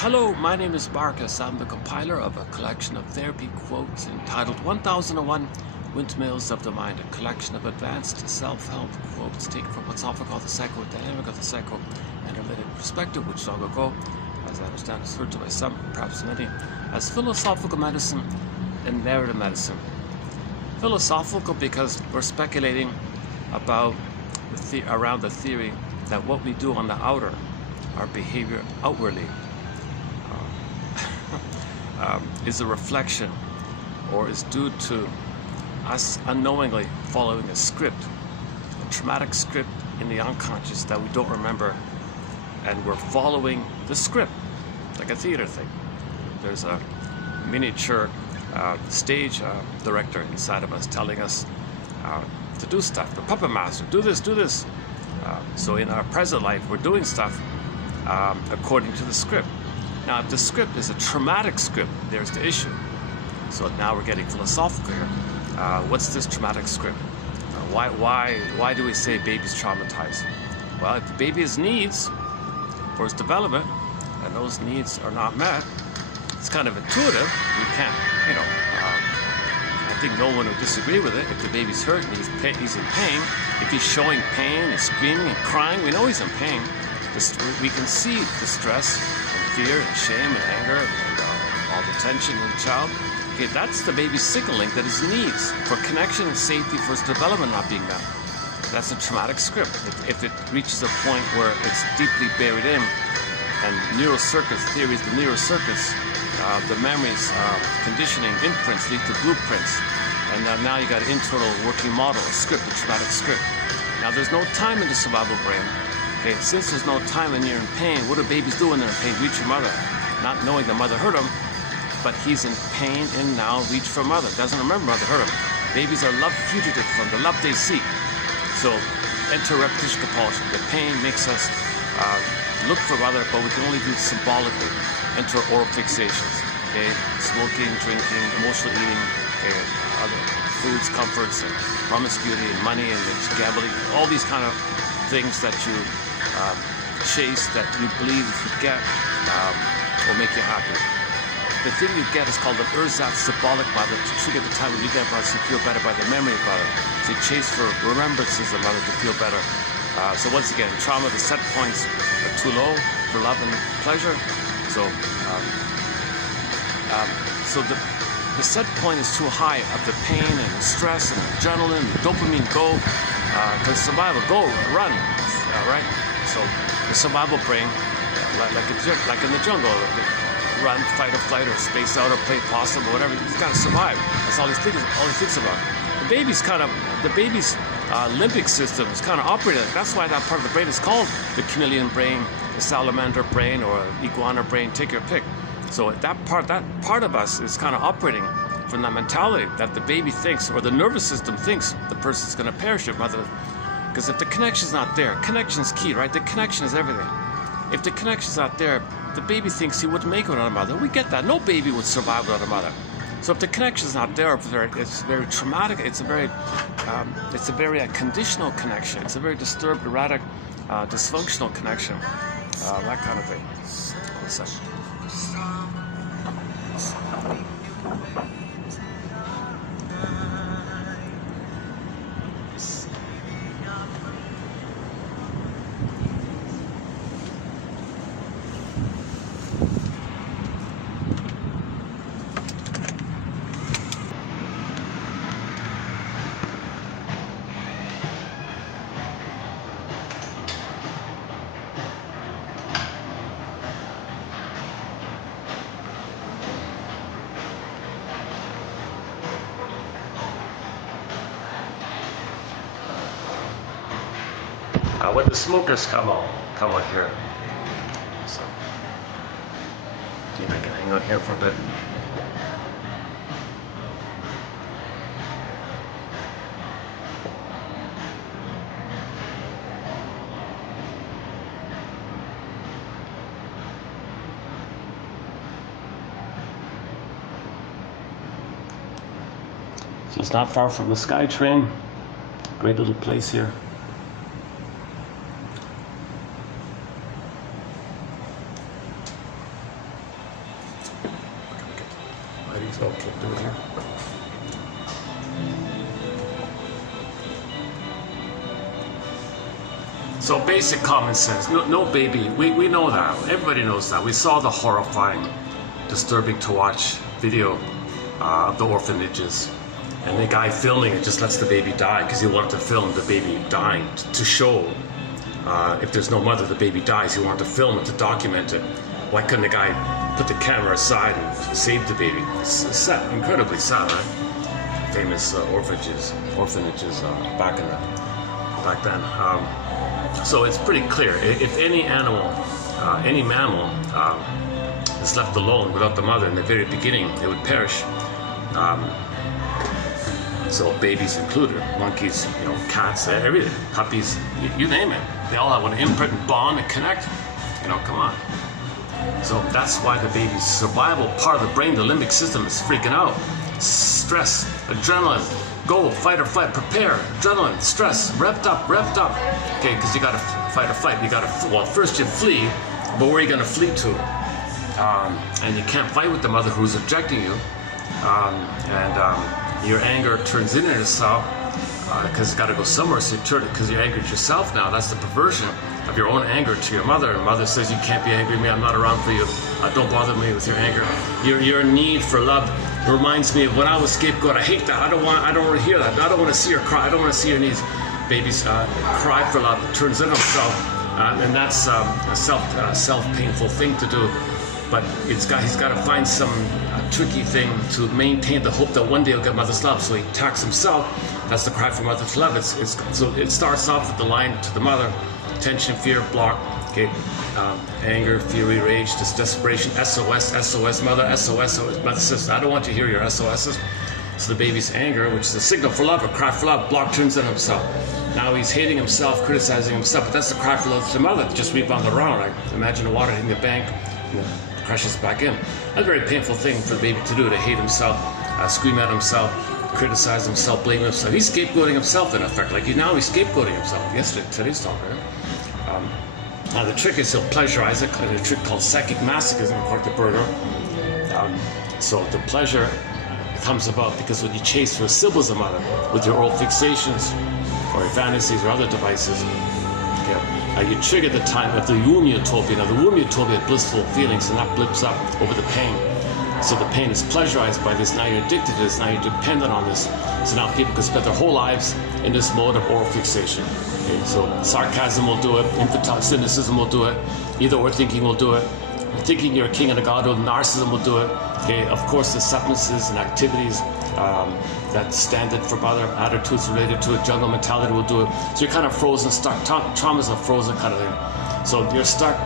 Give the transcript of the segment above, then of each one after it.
Hello, my name is Marcus. I'm the compiler of a collection of therapy quotes entitled 1001 Windmills of the Mind, a collection of advanced self-help quotes taken from what's often called the psychodynamic of the psychoanalytic perspective, which long ago, as I understand, is referred to by some, perhaps many, as philosophical medicine and narrative medicine. Philosophical because we're speculating about around the theory that what we do on the outer, our behavior outwardly, is a reflection or is due to us unknowingly following a script, a traumatic script in the unconscious that we don't remember, and we're following the script like a theater thing. There's a miniature stage director inside of us telling us to do stuff. The puppet master, do this, do this. So in our present life, we're doing stuff according to the script. Now, if the script is a traumatic script, there's the issue. So now we're getting philosophical here. What's this traumatic script? Why do we say baby's traumatized? Well, if the baby has needs for its development, and those needs are not met, it's kind of intuitive. We can't, I think no one would disagree with it. If the baby's hurt and he's in pain, if he's showing pain and screaming and crying, we know he's in pain. We can see the stress and fear and shame and anger and all the tension in the child. Okay, that's the baby's signaling that his needs for connection and safety for his development not being met. That's a traumatic script. If it reaches a point where it's deeply buried in, and neurocircuits, theories, the neurocircuits, the memories, conditioning, imprints lead to blueprints. And now you got an internal working model, a script, a traumatic script. Now there's no time in the survival brain. Okay, since there's no time and you're in pain, what do babies do when they're in pain? Reach for mother. Not knowing the mother hurt him, but he's in pain and now reach for mother. Doesn't remember mother hurt him. Babies are love fugitive from the love they seek. So enter repetition compulsion. The pain makes us look for mother, but we can only do it symbolically. Enter oral fixations. Okay, smoking, drinking, emotional eating, okay, other foods, comforts, and promiscuity, and money, and gambling. All these kind of things that you chase, that you believe if you get will make you happy. The thing you get is called an ersatz symbolic mother, to trigger the time when you get mother to feel better by the memory of mother. So you chase for remembrances of mother to feel better. So once again, trauma, the set points are too low for love and pleasure. So the set point is too high of the pain and the stress and the adrenaline, the dopamine, go, because survival, go, run, right? So the survival brain, like in the jungle, run, fight or flight, or space out, or play possum, or whatever. He's got to survive. That's all he thinks about. The baby's limbic system is kind of operating. That's why that part of the brain is called the chameleon brain, the salamander brain, or iguana brain. Take your pick. So that part of us is kind of operating from that mentality that the baby thinks, or the nervous system thinks, the person's going to perish if mother. Because if the connection's not there, connection's key, right? The connection is everything. If the connection's not there, the baby thinks he wouldn't make it without a mother. We get that. No baby would survive without a mother. So if the connection's not there, it's very traumatic. It's a very conditional connection. It's a very disturbed, erratic, dysfunctional connection. That kind of thing. Hold a second. When the smokers come out here, so I can hang out here for a bit. So it's not far from the SkyTrain. Great little place here. So okay, do it here. So basic common sense. No baby. We know that. Everybody knows that. We saw the horrifying, disturbing to watch video of the orphanages, and the guy filming it just lets the baby die because he wanted to film the baby dying to show if there's no mother, the baby dies. He wanted to film it to document it. Why couldn't the guy put the camera aside and save the baby? It's sad, incredibly sad, right? Famous orphanages back then. So it's pretty clear. If any animal, any mammal is left alone without the mother in the very beginning, they would perish. So babies included, monkeys, cats, everything, puppies, you name it. They all have an imprint and bond and connect. Come on. So that's why the baby's survival part of the brain, the limbic system, is freaking out. Stress, adrenaline, go, fight or flight, prepare, adrenaline, stress, revved up. Okay, because you gotta fight or flight. Well, first you flee, but where are you gonna flee to? And you can't fight with the mother who's rejecting you. Your anger turns in itself because it's got to go somewhere. So you turn it because you're angry at yourself now. That's the perversion of your own anger to your mother. And mother says, you can't be angry at me. I'm not around for you. Don't bother me with your anger. Your need for love reminds me of when I was scapegoat. I hate that. I don't want to hear that. I don't want to see her cry. I don't want to see your needs. Babies cry for love. It turns in himself, and that's a self-painful thing to do. But he's got to find some tricky thing to maintain the hope that one day he'll get mother's love. So he attacks himself. That's the cry for mother's love. So it starts off with the line to the mother: tension, fear, block. Okay, anger, fury, rage, desperation, SOS, mother, SOS. Mother says, I don't want to hear your SOSs. So the baby's anger, which is a signal for love, a cry for love, block turns in himself. Now he's hating himself, criticizing himself, but that's the cry for love to the mother. Just rebound around. Like, imagine the water hitting the bank, crashes back in. That's a very painful thing for the baby to do, to hate himself, scream at himself, criticize himself, blame himself. He's scapegoating himself in effect. Like now he's scapegoating himself. Today's talk, right? Now the trick is he'll pleasurize it, a trick called psychic masochism, according to Berger. So the pleasure comes about because when you chase for symbols of mother with your oral fixations or your fantasies or other devices, you trigger the time of the womb utopia. Now the womb utopia, blissful feelings, and that blips up over the pain. So the pain is pleasurized by this. Now you're addicted to this. Now you're dependent on this. So now people can spend their whole lives in this mode of oral fixation. Okay? So sarcasm will do it. Infantile cynicism will do it. Either or thinking will do it. Thinking you're a king and a god, or narcissism will do it. Okay, of course, the substances and activities that stand it for other attitudes related to it, jungle mentality will do it. So you're kind of frozen, stuck. Trauma's a frozen kind of thing. So you're stuck.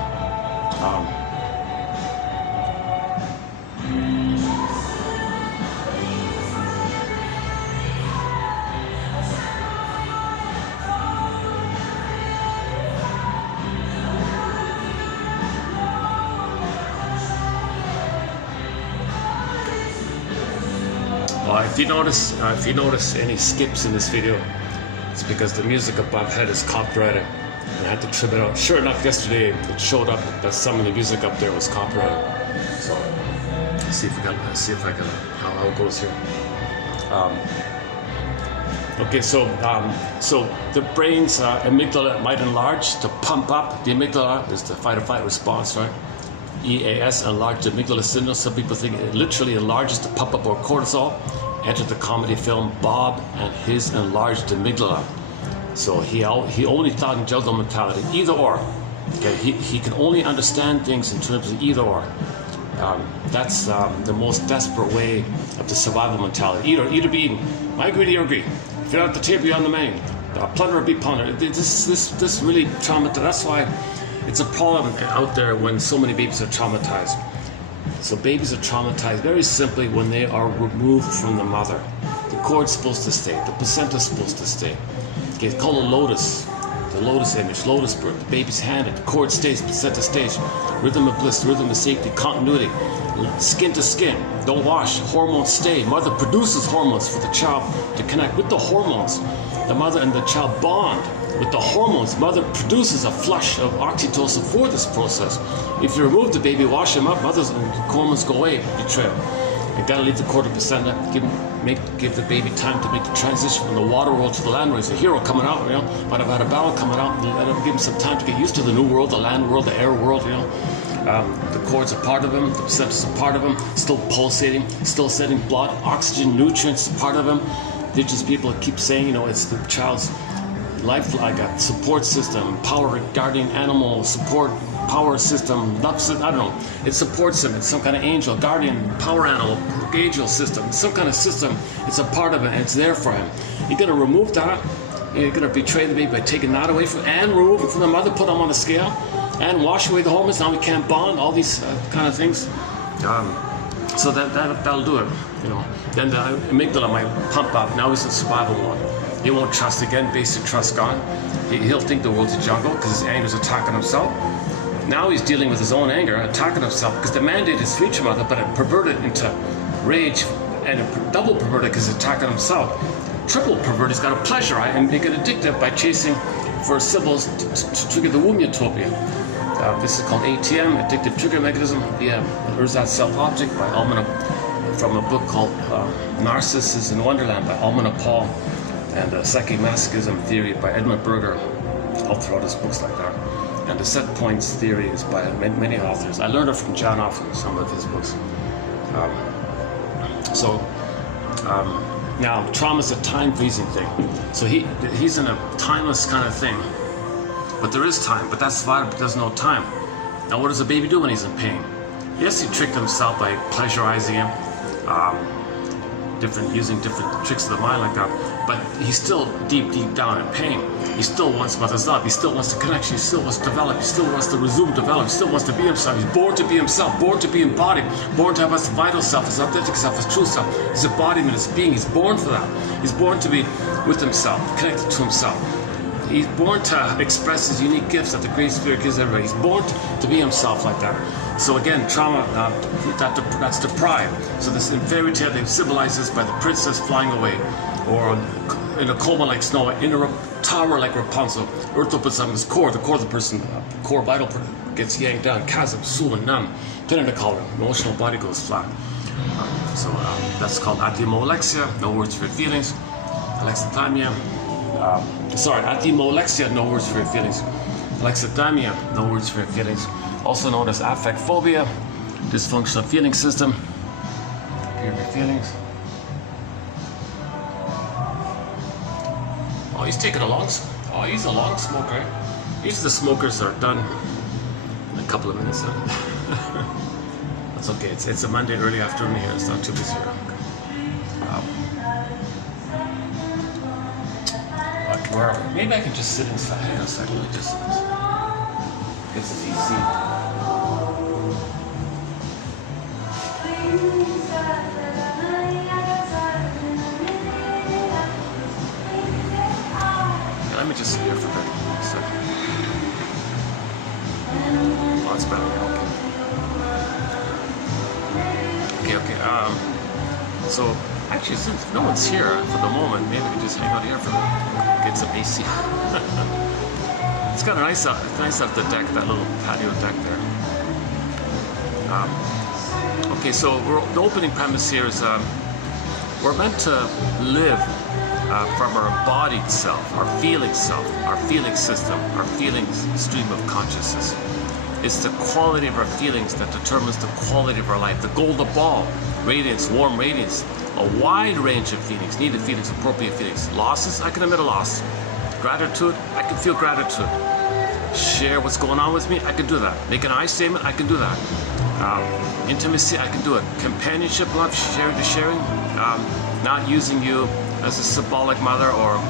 If you notice any skips in this video, it's because the music above head is copyrighted, and I had to trim it out. Sure enough, yesterday it showed up that some of the music up there was copyrighted. So let's see if I can how it goes here. Okay, so the brain's amygdala might enlarge to pump up. The amygdala is the fight or flight response, right? EAS, enlarged amygdala syndrome. Some people think it literally enlarges to pump up more cortisol. Entered the comedy film Bob and His Enlarged Amygdala. So he only thought in jungle mentality, either or. Okay, he can only understand things in terms of either or. That's the most desperate way of the survival mentality. Either be eaten. I agree to your agree. If you're at the table, you're on the menu. Plunder or be plundered. This really traumatized. That's why it's a problem out there when so many babies are traumatized. So babies are traumatized very simply when they are removed from the mother. The cord's supposed to stay. The placenta's supposed to stay. Okay, it's called a lotus. The lotus image, lotus birth. The baby's handed. The cord stays, placenta stays. Rhythm of bliss, rhythm of safety, continuity. Skin to skin. Don't wash. Hormones stay. Mother produces hormones for the child to connect with the hormones. The mother and the child bond with the hormones. Mother produces a flush of oxytocin for this process. If you remove the baby, wash him up, mother's hormones go away, betrayal. You gotta leave the quarter placenta, give the baby time to make the transition from the water world to the land world. He's a hero coming out, you know, might have had a battle coming out, and let him give him some time to get used to the new world, the land world, the air world, you know. The chord's a part of him, the placenta's a part of him, still pulsating, still sending blood, oxygen, nutrients, part of him. Indigenous people keep saying, you know, it's the child's life, like a support system, power guardian animal, support power system, I don't know. It supports him. It's some kind of angel, guardian, power animal, angel system, some kind of system. It's a part of it, and it's there for him. You're gonna remove that. You're gonna betray the baby by taking that away from, and remove it from the mother, put them on a scale, and wash away the hormones. Now we can't bond. All these kind of things. So that'll do it. You know. Then the amygdala might pump up. Now he's in survival mode. He won't trust again. Basic trust gone. He'll think the world's a jungle because his anger is attacking himself. Now he's dealing with his own anger, attacking himself, because the mandate is future mother, but it perverted into rage, and it double perverted because he's attacking himself. Triple perverted, he's got a pleasure, right? And they get addicted by chasing for symbols to trigger the womb utopia. This is called ATM, addictive trigger mechanism. There's that self-object by from a book called Narcissism in Wonderland by Almana Paul, and Psychic Masochism Theory by Edmund Berger, all throughout his books like that. And the set points theory is by many authors. I learned it from John Off in some of his books. Now, trauma is a time-freezing thing. So he's in a timeless kind of thing. But there is time, but that's why there's no time. Now, what does a baby do when he's in pain? Yes, he tricked himself by pleasurizing him, using different tricks of the mind like that, but he's still deep down in pain. He still wants mother's love. He still wants the connection. He still wants to develop. He still wants to resume develop. He still wants to be himself. He's born to be himself, born to be embodied, born to have his vital self, his authentic self, his true self, his embodiment, his being. He's born for that. He's born to be with himself, connected to himself. He's born to express his unique gifts that the Great Spirit gives everybody. He's born to be himself like that. So again, trauma, that's the pride. So this in fairy tale, they symbolize this by the princess flying away, or in a coma like Snow White, in a tower like Rapunzel. Earth opens up his core, the core of the person, core vital gets yanked down, chasm, soul, and numb. Then in the color, emotional body goes flat. That's called athymolexia, no words for your feelings. Alexithymia, athymolexia, no words for your feelings. Alexithymia, no words for your feelings. Also known as affect phobia, dysfunctional feeling system. Hear your feelings. Oh, he's taking a he's a long smoker. Usually the smokers are done in a couple of minutes. That's okay. It's a Monday early afternoon here. It's not too busy here. Maybe I can just sit inside. Hang on a second. Let me just get some easy. Let me just sit here for a second. Oh, it's better. Okay. So actually, since no one's here for the moment, maybe we can just hang out here for get some AC. It's kind of nice out. It's nice out the deck, that little patio deck there. Okay, so the opening premise here is we're meant to live from our embodied self, our feeling system, our feelings stream of consciousness. It's the quality of our feelings that determines the quality of our life. The golden ball, radiance, warm radiance, a wide range of feelings, needed feelings, appropriate feelings. Losses, I can admit a loss. Gratitude, I can feel gratitude. Share what's going on with me, I can do that. Make an I statement, I can do that. Intimacy, I can do it. Companionship, love, sharing. Not using you as a symbolic mother, or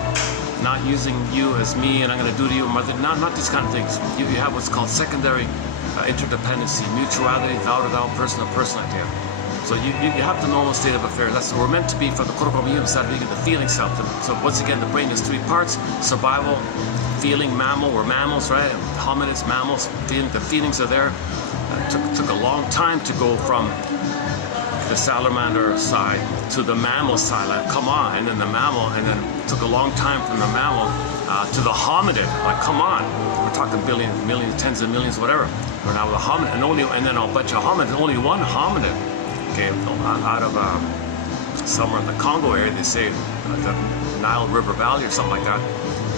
not using you as me and I'm going to do to you, mother. Not these kind of things. You have what's called secondary interdependency, mutuality, thou to thou, person to person idea. So you have the normal state of affairs. That's what we're meant to be from the quote-unquote human side, being the feeling self. So once again, the brain has three parts: survival, feeling, mammal. We're mammals, right? Hominids, mammals. The feelings are there. It took a long time to go from the salamander side to the mammal side. Like, come on, and then the mammal, and then it took a long time from the mammal to the hominid. Like, come on, we're talking billions, millions, tens of millions, whatever. We're now with a hominid, and then a bunch of hominids, only one hominid. Okay, out of somewhere in the Congo area, they say the Nile River Valley or something like that.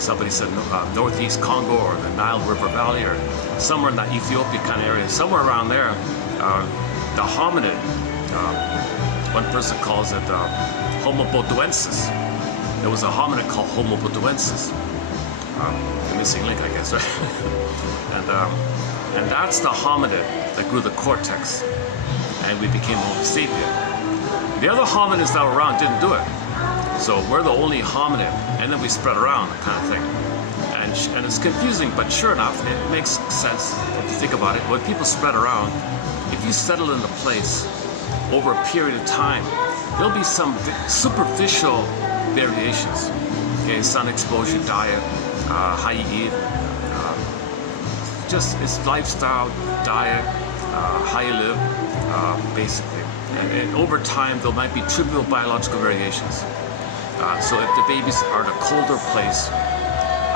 Somebody said northeast Congo or the Nile River Valley or somewhere in that Ethiopia kind of area. Somewhere around there, the hominid, one person calls it Homo botuensis. There was a hominid called Homo botuensis. The missing link, I guess, right? and that's the hominid that grew the cortex, and we became Homo sapien. The other hominids that were around didn't do it. So we're the only hominid, and then we spread around, kind of thing. And it's confusing, but sure enough, it makes sense if you think about it. When people spread around, if you settle into place over a period of time, there'll be some superficial variations. Okay, sun exposure, diet, how you eat, just it's lifestyle, diet, how you live, basically. And over time, there might be trivial biological variations. So if the babies are in a colder place,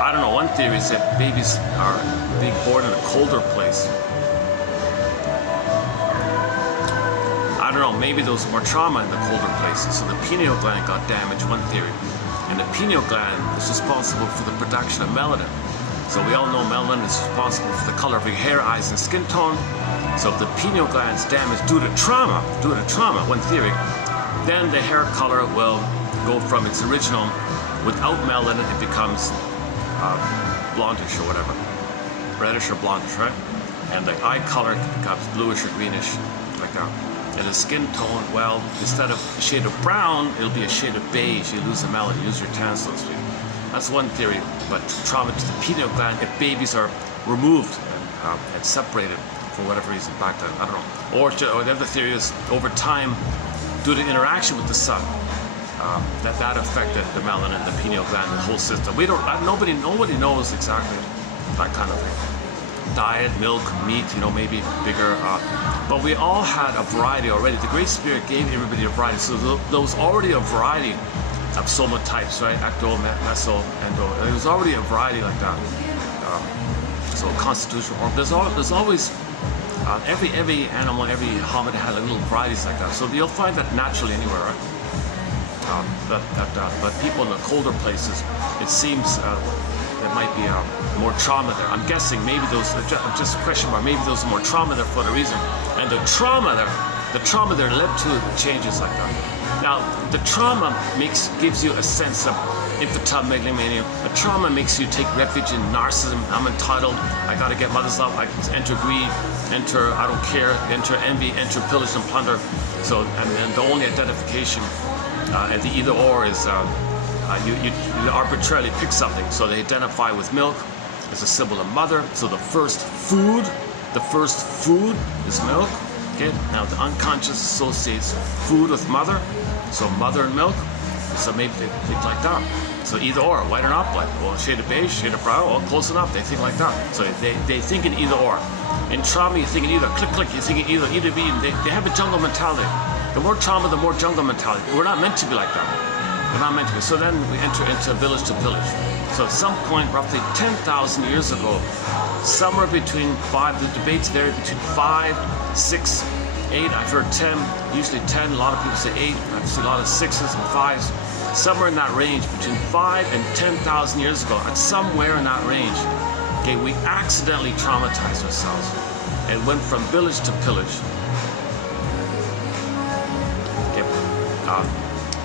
I don't know, one theory is that babies are being born in a colder place. I don't know, maybe there was more trauma in the colder places, so the pineal gland got damaged, one theory. And the pineal gland is responsible for the production of melanin. So we all know melanin is responsible for the color of your hair, eyes, and skin tone. So if the pineal gland is damaged due to trauma, one theory, then the hair color will go from its original, without melanin, it becomes blondish or whatever, reddish or blondish, right? And the eye color becomes bluish or greenish, like that. And the skin tone, well, instead of a shade of brown, it'll be a shade of beige. You lose the melanin, you lose your tan, so to speak. That's one theory. But trauma to the pineal gland, if babies are removed and separated for whatever reason back then, I don't know. Or the other theory is over time, due to interaction with the sun, that affected the melanin, the pineal gland, the whole system. We don't. Nobody knows exactly that kind of thing. Diet, milk, meat, maybe bigger. But we all had a variety already. The Great Spirit gave everybody a variety. So there was already a variety of soma types, right? Ecto, meso, endo. There was already a variety like that. So constitutional form. There's always every animal, every hominid had little varieties like that. So you'll find that naturally anywhere, right? But people in the colder places, it seems there might be more trauma there. I'm guessing maybe those, just a question mark, maybe those more trauma there for the reason. And the trauma there led to the changes like that. Now, the trauma gives you a sense of infantile megalomania. The trauma makes you take refuge in narcissism. I'm entitled, I gotta get mother's love, I enter greed, enter I don't care, enter envy, enter pillage and plunder. So, and then the only identification and the either or is you arbitrarily pick something. So they identify with milk as a symbol of mother. So the first food is milk. Okay. Now the unconscious associates food with mother. So mother and milk. So maybe they think like that. So either or, white or not white. Well, shade of beige, shade of brown. Well, close enough. They think like that. So they think in either or. In trauma, you think in either. Click, click. You think in either. Either be. They have a jungle mentality. The more trauma, the more jungle mentality. We're not meant to be like that. We're not meant to be. So then we enter into village to village. So at some point, roughly 10,000 years ago, somewhere between 5, the debates vary between 5, 6, 8. I've heard 10, usually 10. A lot of people say 8. I've seen a lot of 6s and 5s. Somewhere in that range, between 5 and 10,000 years ago, at somewhere in that range, okay, we accidentally traumatized ourselves and went from village to pillage.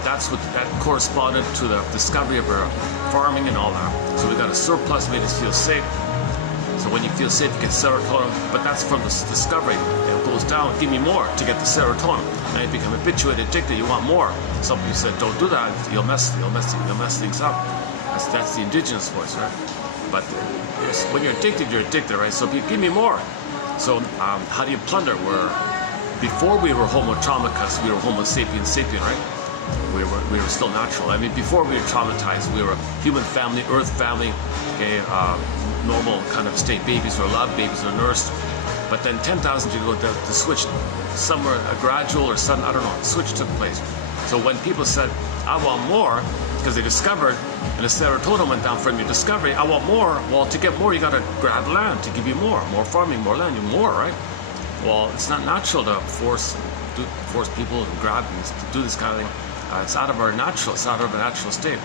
That corresponded to the discovery of our farming and all that. So we got a surplus, made us feel safe. So when you feel safe, you get serotonin, but that's from the discovery. It goes down, give me more to get the serotonin. And you become habituated, addicted, you want more. Somebody said, don't do that, you'll mess things up. That's the indigenous voice, right? But when you're addicted, right? So give me more. So how do you plunder? Before we were Homo traumacus, we were Homo sapiens sapien, right? We were still natural. I mean, before we were traumatized, we were human family, earth family, okay, normal kind of state. Babies were loved, babies were nursed. But then 10,000 years ago, the switch, somewhere a gradual or sudden, I don't know, switch took place. So when people said, I want more, because they discovered, and the serotonin went down from your discovery, I want more. Well, to get more, you got to grab land to give you more farming, more land, more, right? well, it's not natural to force people and grab and to do this kind of thing. It's out of our natural state.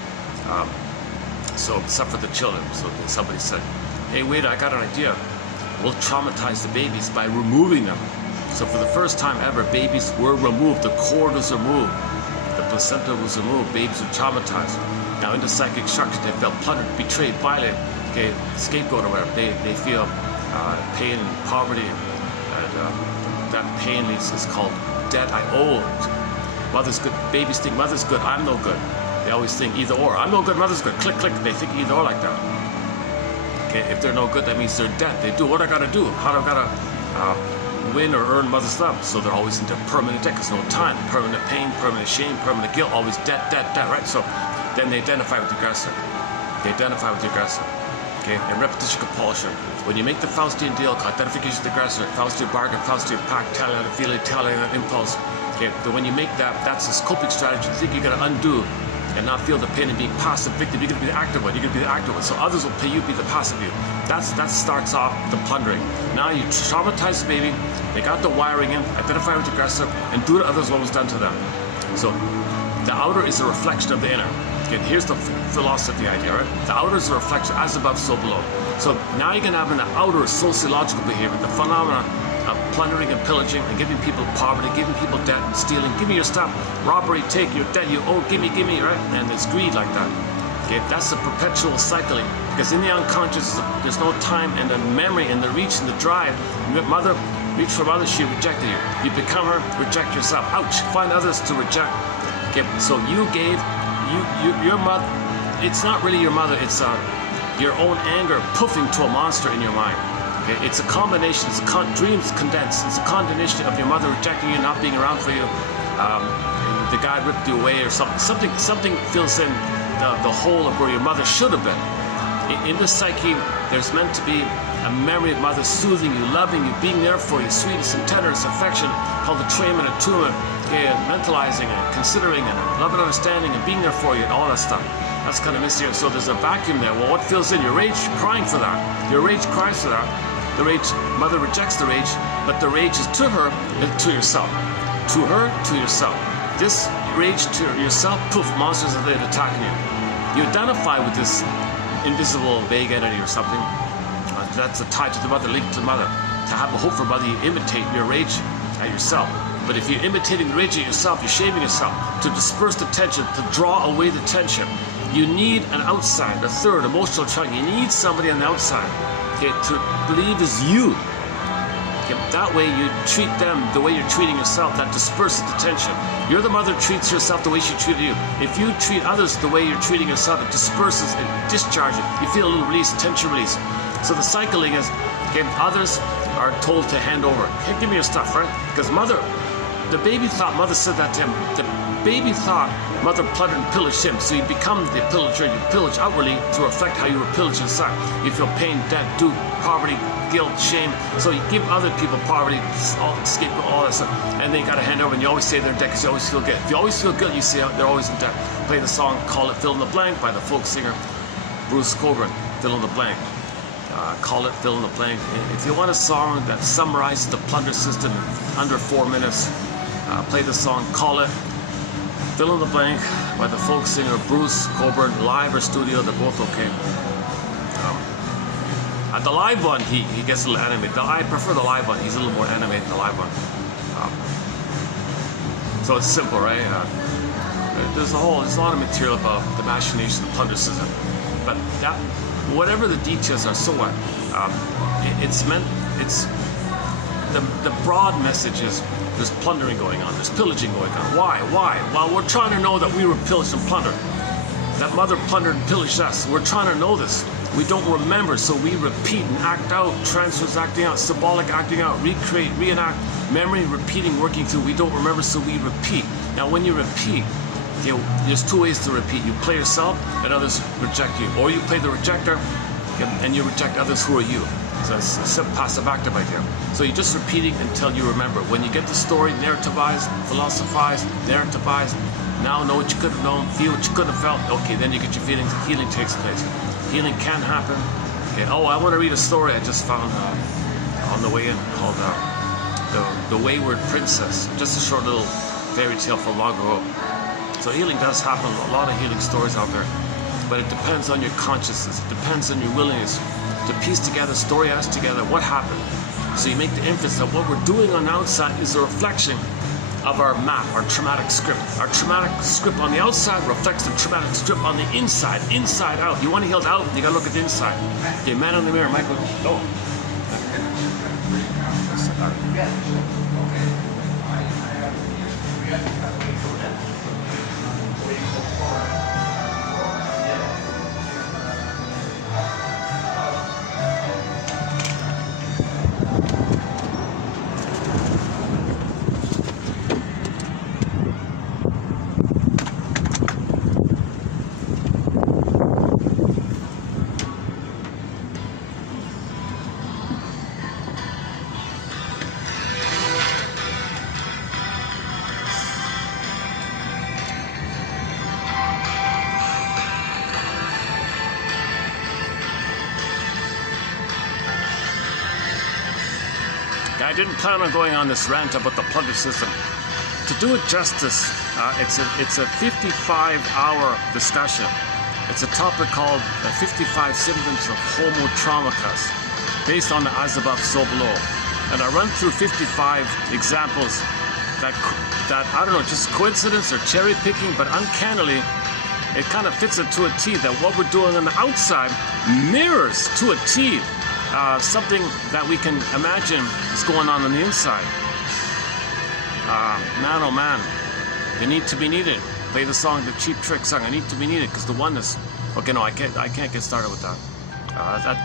So except for the children. So somebody said, hey, wait, I got an idea. We'll traumatize the babies by removing them. So for the first time ever, babies were removed. The cord was removed. The placenta was removed. Babies were traumatized. Now in the psychic structure, they felt plundered, betrayed, violated, okay, scapegoat or whatever. They feel pain and poverty, and that pain is called debt I owe. Mother's good. Babies think mother's good, I'm no good. They always think either or. I'm no good, mother's good. Click, click. They think either or like that. Okay, if they're no good, that means they're in debt. They do what I gotta do. How do I gotta win or earn mother's love? So they're always into permanent debt. There's no time. Permanent pain, permanent shame, permanent guilt. Always debt, debt, debt. Right. So then they identify with the aggressor. They identify with the aggressor. Okay, and repetition compulsion. When you make the Faustian deal, identification with the aggressor, Faustian bargain, Faustian pact, talent, feeling, talent, impulse. Okay, but when you make that, that's a coping strategy. You think you're gonna undo and not feel the pain of being passive victim. You're gonna be the active one. You're gonna be the active one. So others will pay you, be the passive you. That starts off the plundering. Now you traumatize the baby. They got the wiring in. Identify with the aggressor and do to others what was done to them. So the outer is a reflection of the inner. Okay, here's the philosophy idea, right? The outer is a reflection, as above, so below. So now you can have an outer sociological behavior, the phenomena of plundering and pillaging and giving people poverty, giving people debt and stealing. Give me your stuff. Robbery, take your debt, you owe, give me, right? And it's greed like that. Okay, that's a perpetual cycling. Because in the unconscious, there's no time and the memory and the reach and the drive. Mother, reach for mother, she rejected you. You become her, reject yourself. Ouch, find others to reject. Okay, so you gave, your mother, it's not really your mother, it's your own anger puffing to a monster in your mind. Okay, it's a combination, dreams condensed, it's a combination of your mother rejecting you, not being around for you, the guy ripped you away or something fills in the hole of where your mother should have been. In the psyche, there's meant to be a memory of mother soothing you, loving you, being there for you, sweetness and tenderness, affection, called attunement, okay, and mentalizing and considering and love and understanding and being there for you and all that stuff. That's kind of missing. So there's a vacuum there. Well, what fills in? Your rage, crying for that. Your rage cries for that. The rage, mother rejects the rage, but the rage is to her and to yourself. To her, to yourself. This rage to yourself, poof, monsters are there attacking you. You identify with this invisible, vague entity or something. That's a tie to the mother, linked to the mother. To have a hope for mother, you imitate your rage at yourself. But if you're imitating the rage at yourself, you're shaming yourself. To disperse the tension, to draw away the tension, you need an outside, a third, emotional chunk. You need somebody on the outside, okay, to believe is you. Okay, that way you treat them the way you're treating yourself. That disperses the tension. You're the mother treats herself the way she treated you. If you treat others the way you're treating yourself, it disperses and discharges. You feel a little release, tension release. So the cycling is, okay, others are told to hand over. Hey, give me your stuff, right? Because the baby thought mother said that to him. The baby thought mother plundered and pillaged him. So you become the pillager. You pillage outwardly to reflect how you were pillaged inside. You feel pain, debt, due, poverty, guilt, shame. So you give other people poverty, scapegoat, all that stuff. And then you got to hand over, and you always say they're in debt because you always feel good. If you always feel good, you say they're always in debt. Play the song Call It Fill in the Blank by the folk singer Bruce Coburn. Fill in the blank. Call it, fill in the blank. If you want a song that summarizes the plunder system in under 4 minutes, play the song Call It, Fill in the Blank by the folk singer Bruce Coburn, live or studio, they're both okay. The live one, he gets a little animated. I prefer the live one, he's a little more animated than the live one. So it's simple, right? There's a lot of material about the machination of the plunder system. But that, whatever the details are, so what? The broad message is there's plundering going on, there's pillaging going on. Why? Well, we're trying to know that we were pillaged and plundered. That mother plundered and pillaged us. We're trying to know this. We don't remember, so we repeat and act out. Transfers acting out, symbolic acting out, recreate, reenact, memory repeating, working through. We don't remember, so we repeat. Now, when you repeat, there's two ways to repeat. You play yourself and others reject you. Or you play the rejector and you reject others who are you. So it's a passive active idea. So you're just repeating until you remember. When you get the story, narrativize, philosophize, narrativize, now know what you could have known, feel what you could have felt, okay, then you get your feelings, healing takes place. Healing can happen. Okay. Oh, I want to read a story I just found on the way in called the wayward princess. Just a short little fairy tale from long ago. So healing does happen, a lot of healing stories out there, but it depends on your consciousness, it depends on your willingness to piece together, story us together, what happened. So you make the inference that what we're doing on the outside is a reflection of our map, our traumatic script. Our traumatic script on the outside reflects the traumatic script on the inside out. You want to heal it out, you gotta look at the inside. Okay, man in the mirror, Michael. Oh. I didn't plan on going on this rant about the plunger system. To do it justice, it's a 55-hour discussion. It's a topic called 55 Symptoms of Homo Traumicus, based on the as above, so below. And I run through 55 examples that I don't know, just coincidence or cherry picking, but uncannily, it kind of fits it to a T, that what we're doing on the outside mirrors to a T something that we can imagine is going on the inside. Man, oh man, they need to be needed. Play the song, the Cheap Trick song. I need to be needed because the oneness. Okay, no, I can't get started with that.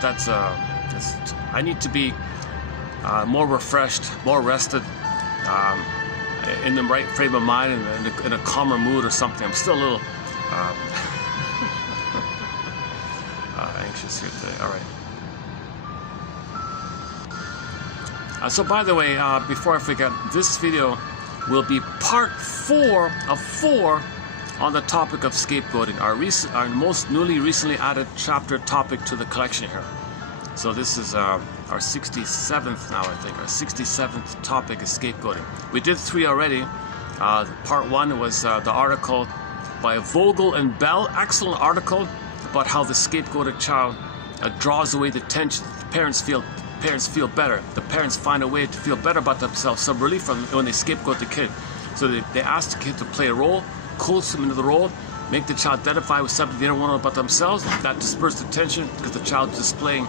That's I need to be more refreshed, more rested, in the right frame of mind, and in a calmer mood or something. I'm still a little anxious here today. All right. So by the way, before I forget, this video will be part 4 of 4 on the topic of scapegoating, our most recently added chapter topic to the collection here. So this is our 67th now, I think. Our 67th topic is scapegoating. We did 3 already. Part 1 was the article by Vogel and Bell. Excellent article about how the scapegoated child draws away the tension. The parents feel better. The parents find a way to feel better about themselves, some relief from when they scapegoat the kid. So they ask the kid to play a role, coax them into the role, make the child identify with something they don't want to know about themselves. That disperses the tension because the child is displaying,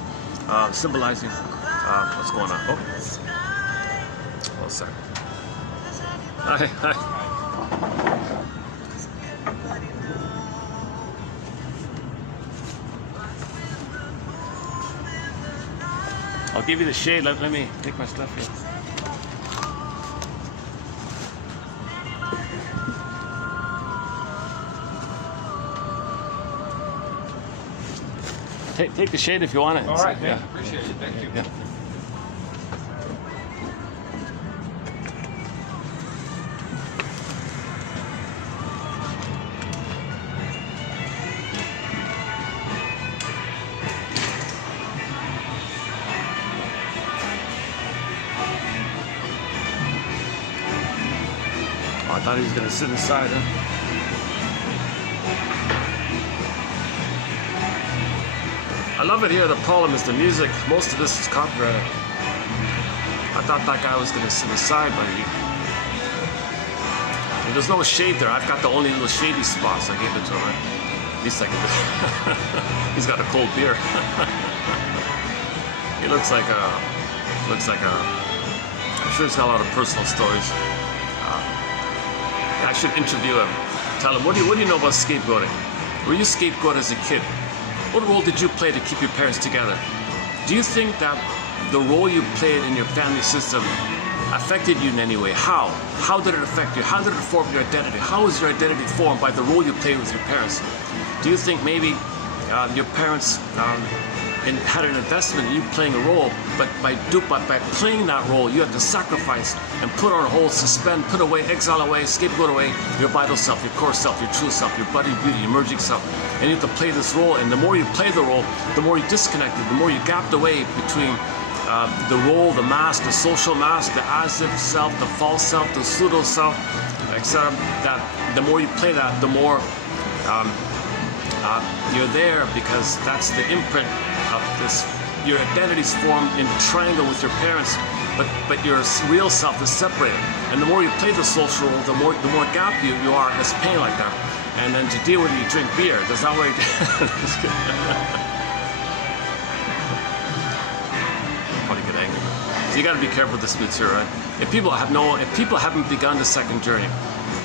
symbolizing what's going on. Oh, one second. Hi. I'll give you the shade. Let me take my stuff here. Take the shade if you want it. All right, yeah. Appreciate it. Thank you. Yeah. I thought he was going to sit inside, huh? I love it here. The problem is the music. Most of this is copyrighted. I thought that guy was going to sit inside, but there's no shade there. I've got the only little shady spots. I gave it to him. At least I can. He's got a cold beer. He looks like a. I'm sure he's got a lot of personal stories. I should interview him. Tell him, what do you know about scapegoating? Were you scapegoat as a kid? What role did you play to keep your parents together? Do you think that the role you played in your family system affected you in any way? How? How did it affect you? How did it form your identity? How was your identity formed by the role you played with your parents? Do you think maybe your parents had an investment in you playing a role, but by playing that role, you had to sacrifice and put on hold, suspend, put away, exile away, scapegoat away your vital self, your core self, your true self, your budding beauty, your emerging self. And you have to play this role, and the more you play the role, the more you disconnected, the more you gapped away between the role, the mask, the social mask, the as-if self, the false self, the pseudo-self, etc. That the more you play that, the more you're there, because that's the imprint of this. Your identity's formed in triangle with your parents, but your real self is separated. And the more you play the social role, the more gap you are in this pain like that. And then to deal with it, you drink beer. That's not what you do. Probably get angry. So you got to be careful with this material, right? If people haven't begun the second journey,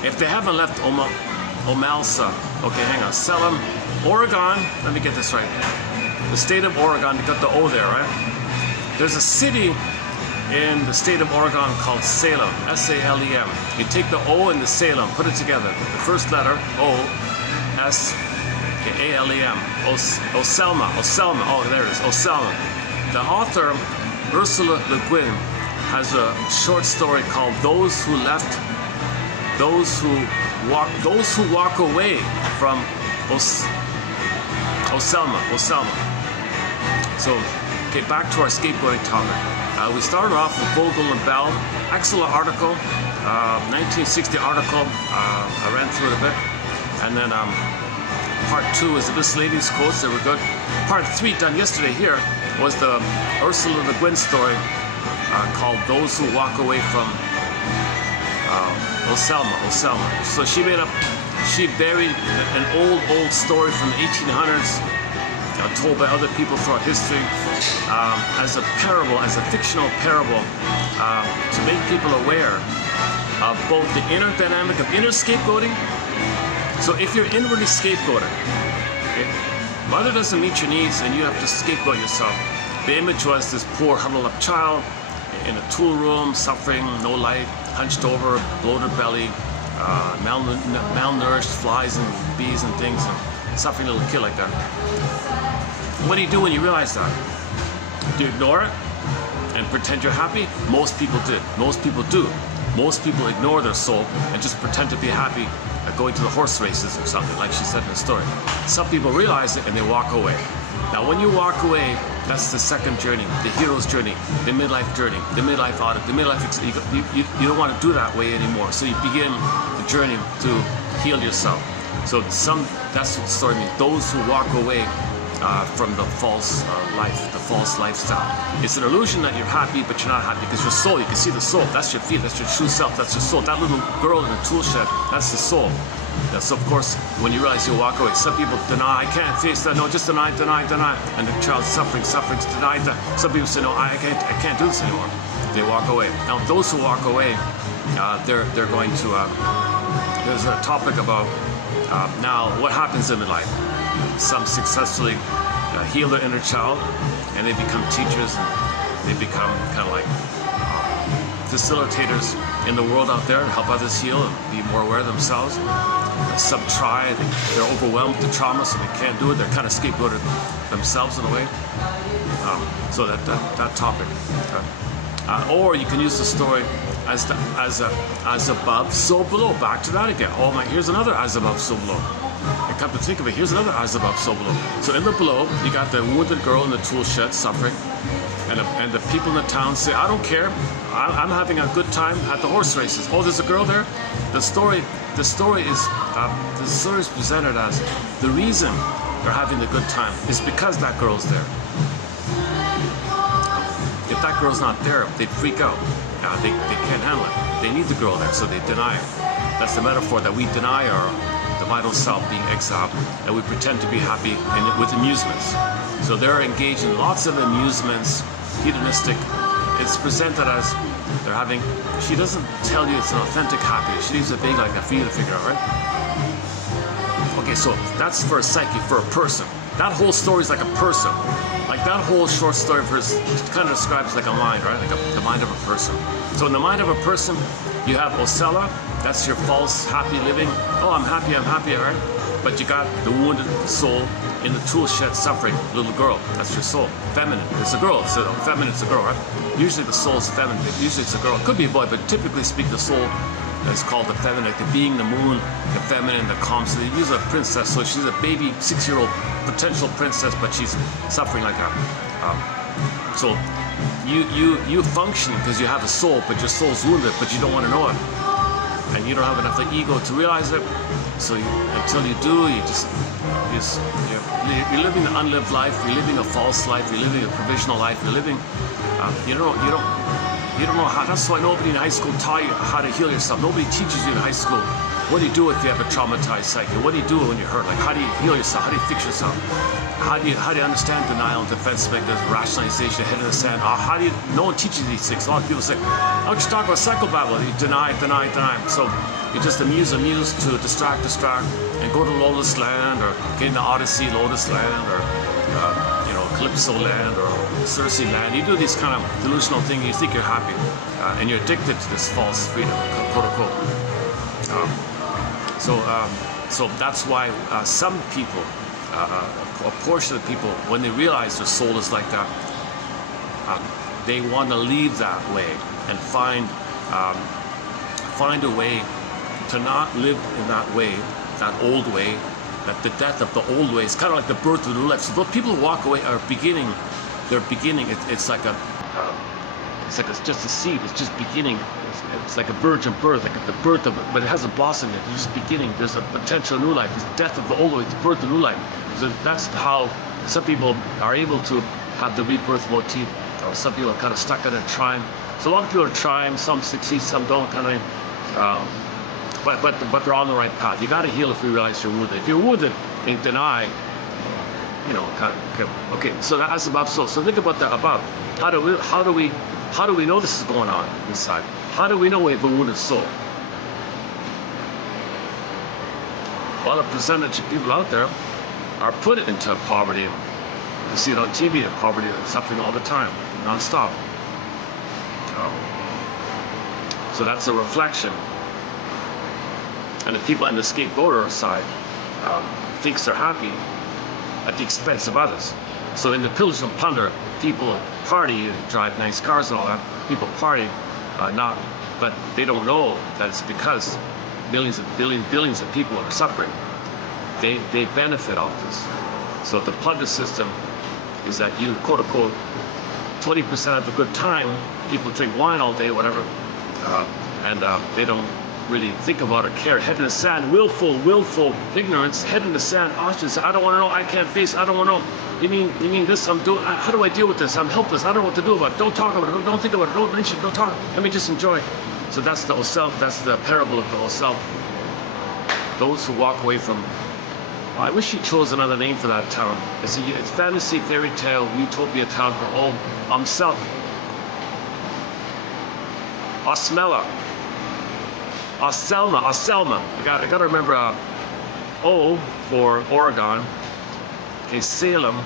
if they haven't left Omalsa, okay, hang on, Salem, Oregon. Let me get this right. The state of Oregon. You got the O there, right? There's a city in the state of Oregon called Salem, S-A-L-E-M. You take the O and the Salem, put it together. The first letter, O, S, A-L-E-M. Oselma, oh, there it is, Oselma. The author, Ursula Le Guin, has a short story called Those Who Walk Away from Oselma. So, okay, back to our scapegoating topic. We started off with Vogel and Bell. Excellent article, 1960 article. I ran through it a bit. And then part 2 is the miscellaneous quotes. They were good. Part 3, done yesterday here, was the Ursula Le Guin story called Those Who Walk Away from Oselma. So she buried an old story from the 1800s, told by other people throughout history, as a parable, as a fictional parable, to make people aware of both the inner dynamic of inner scapegoating. So if you're inwardly scapegoated, mother doesn't meet your needs and you have to scapegoat yourself. The image was this poor huddled up child in a tool room, suffering, no light, hunched over, bloated belly, malnourished, flies and bees and things, and suffering little kid like that. What do you do when you realize that? Do you ignore it and pretend you're happy? Most people do. Most people ignore their soul and just pretend to be happy going to the horse races or something, like she said in the story. Some people realize it and they walk away. Now, when you walk away, that's the second journey, the hero's journey, the midlife journey, the midlife audit, the midlife. You don't want to do that way anymore. So you begin the journey to heal yourself. So that's what the story means. Those who walk away from the false life, the false lifestyle. It's an illusion that you're happy, but you're not happy, because your soul, you can see the soul. That's your feet, that's your true self, that's your soul. That little girl in the tool shed, that's the soul. So of course, when you realize you walk away, some people deny, I can't face that. No, just deny. And the child's suffering, deny that. Some people say, no, I can't do this anymore. They walk away. Now, those who walk away, they're going to, there's a topic about now what happens in midlife. Some successfully heal their inner child, and they become teachers, and they become kind of like facilitators in the world out there to help others heal and be more aware of themselves. Some try, they're overwhelmed with the trauma, so they can't do it. They're kind of scapegoated themselves in a way. So that topic. Or you can use the story as above, so below. Back to that again. Oh my, here's another as above, so below. And come to think of it, here's another as above, so below. So in the below, you got the wounded girl in the tool shed suffering, and the people in the town say, I don't care, I'm having a good time at the horse races. Oh, there's a girl there? The story is presented as the reason they're having the good time is because that girl's there. If that girl's not there, they'd freak out. They can't handle it. They need the girl there, so they deny it. That's the metaphor, that we deny our the vital self being exiled, and we pretend to be happy with amusements. So they're engaged in lots of amusements, hedonistic. It's presented as they're having. She doesn't tell you it's an authentic happiness. She leaves it vague like that for you to figure out, right? Okay, so that's for a psyche, for a person. That whole story is like a person. Like that whole short story of hers kind of describes like a mind, right? Like the mind of a person. So in the mind of a person, you have Osella, that's your false happy living. Oh, I'm happy, right? But you got the wounded soul in the tool shed suffering, little girl, that's your soul. Feminine, it's a girl, so feminine, it's a girl, right? Usually the soul is feminine, usually it's a girl. It could be a boy, but typically speak, the soul is called the feminine, like the being, the moon, the feminine, the calm. So they use a princess, so she's a baby 6-year-old potential princess, but she's suffering like that. So you function because you have a soul, but your soul's wounded, but you don't want to know it, and you don't have enough ego to realize it. So until you do, you're living an unlived life. You're living a false life. You're living a provisional life. You're living. You don't know how. That's why nobody in high school taught you how to heal yourself. Nobody teaches you in high school. What do you do if you have a traumatized psyche? What do you do when you're hurt? Like, how do you heal yourself? How do you fix yourself? How do you understand denial, defense mechanism, rationalization, head in the sand? No one teaches these things. A lot of people say, "How you talk about psychobabble?" You deny. So you just amuse to distract, and go to Lotus Land, or get in the Odyssey, Lotus Land, or Calypso Land, or Circe Land. You do these kind of delusional things. You think you're happy, and you're addicted to this false freedom, quote unquote. So that's why some people, a portion of people, when they realize their soul is like that, they want to leave that way and find a way to not live in that way, that old way, that the death of the old way is kind of like the birth of the new life. So the people who walk away are beginning. It's like it's just a seed. It's just beginning. It's like a virgin birth, like the birth of it, but it hasn't blossomed yet. It's just beginning. There's a potential new life. It's death of the old way. It's the birth of new life. So that's how some people are able to have the rebirth motif. Or some people are kind of stuck in a trying. So a lot of people are trying. Some succeed, some don't. Kind of. But they're on the right path. You got to heal if you realize you're wounded. If you're wounded and deny, okay. So that's about soul. So think about that. About how do we know this is going on inside? How do we know we have a wounded soul? Well, a percentage of people out there are put into poverty. You see it on TV, poverty and suffering all the time, non-stop. So that's a reflection. And the people on the scapegoater side thinks they're happy at the expense of others. So in the pillage and plunder, people party, drive nice cars and all that. People party, but they don't know that it's because billions of people are suffering. They benefit off this. So the plunder system is that you, quote unquote, 20% of a good time, people drink wine all day, whatever, and they don't really think about or care. Head in the sand, willful ignorance, head in the sand, ostrich. I don't want to know, I can't face, I don't want to know. You mean this, I'm doing, how do I deal with this? I'm helpless, I don't know what to do about it. Don't talk about it, don't think about it, don't mention it, don't talk. Let me just enjoy. So that's the self, that's the parable of the self. Those who walk away from, I wish he chose another name for that town. It's fantasy, fairy tale, utopia town for all, self. Osmela. Selma. I got to remember O for Oregon. Okay, Salem.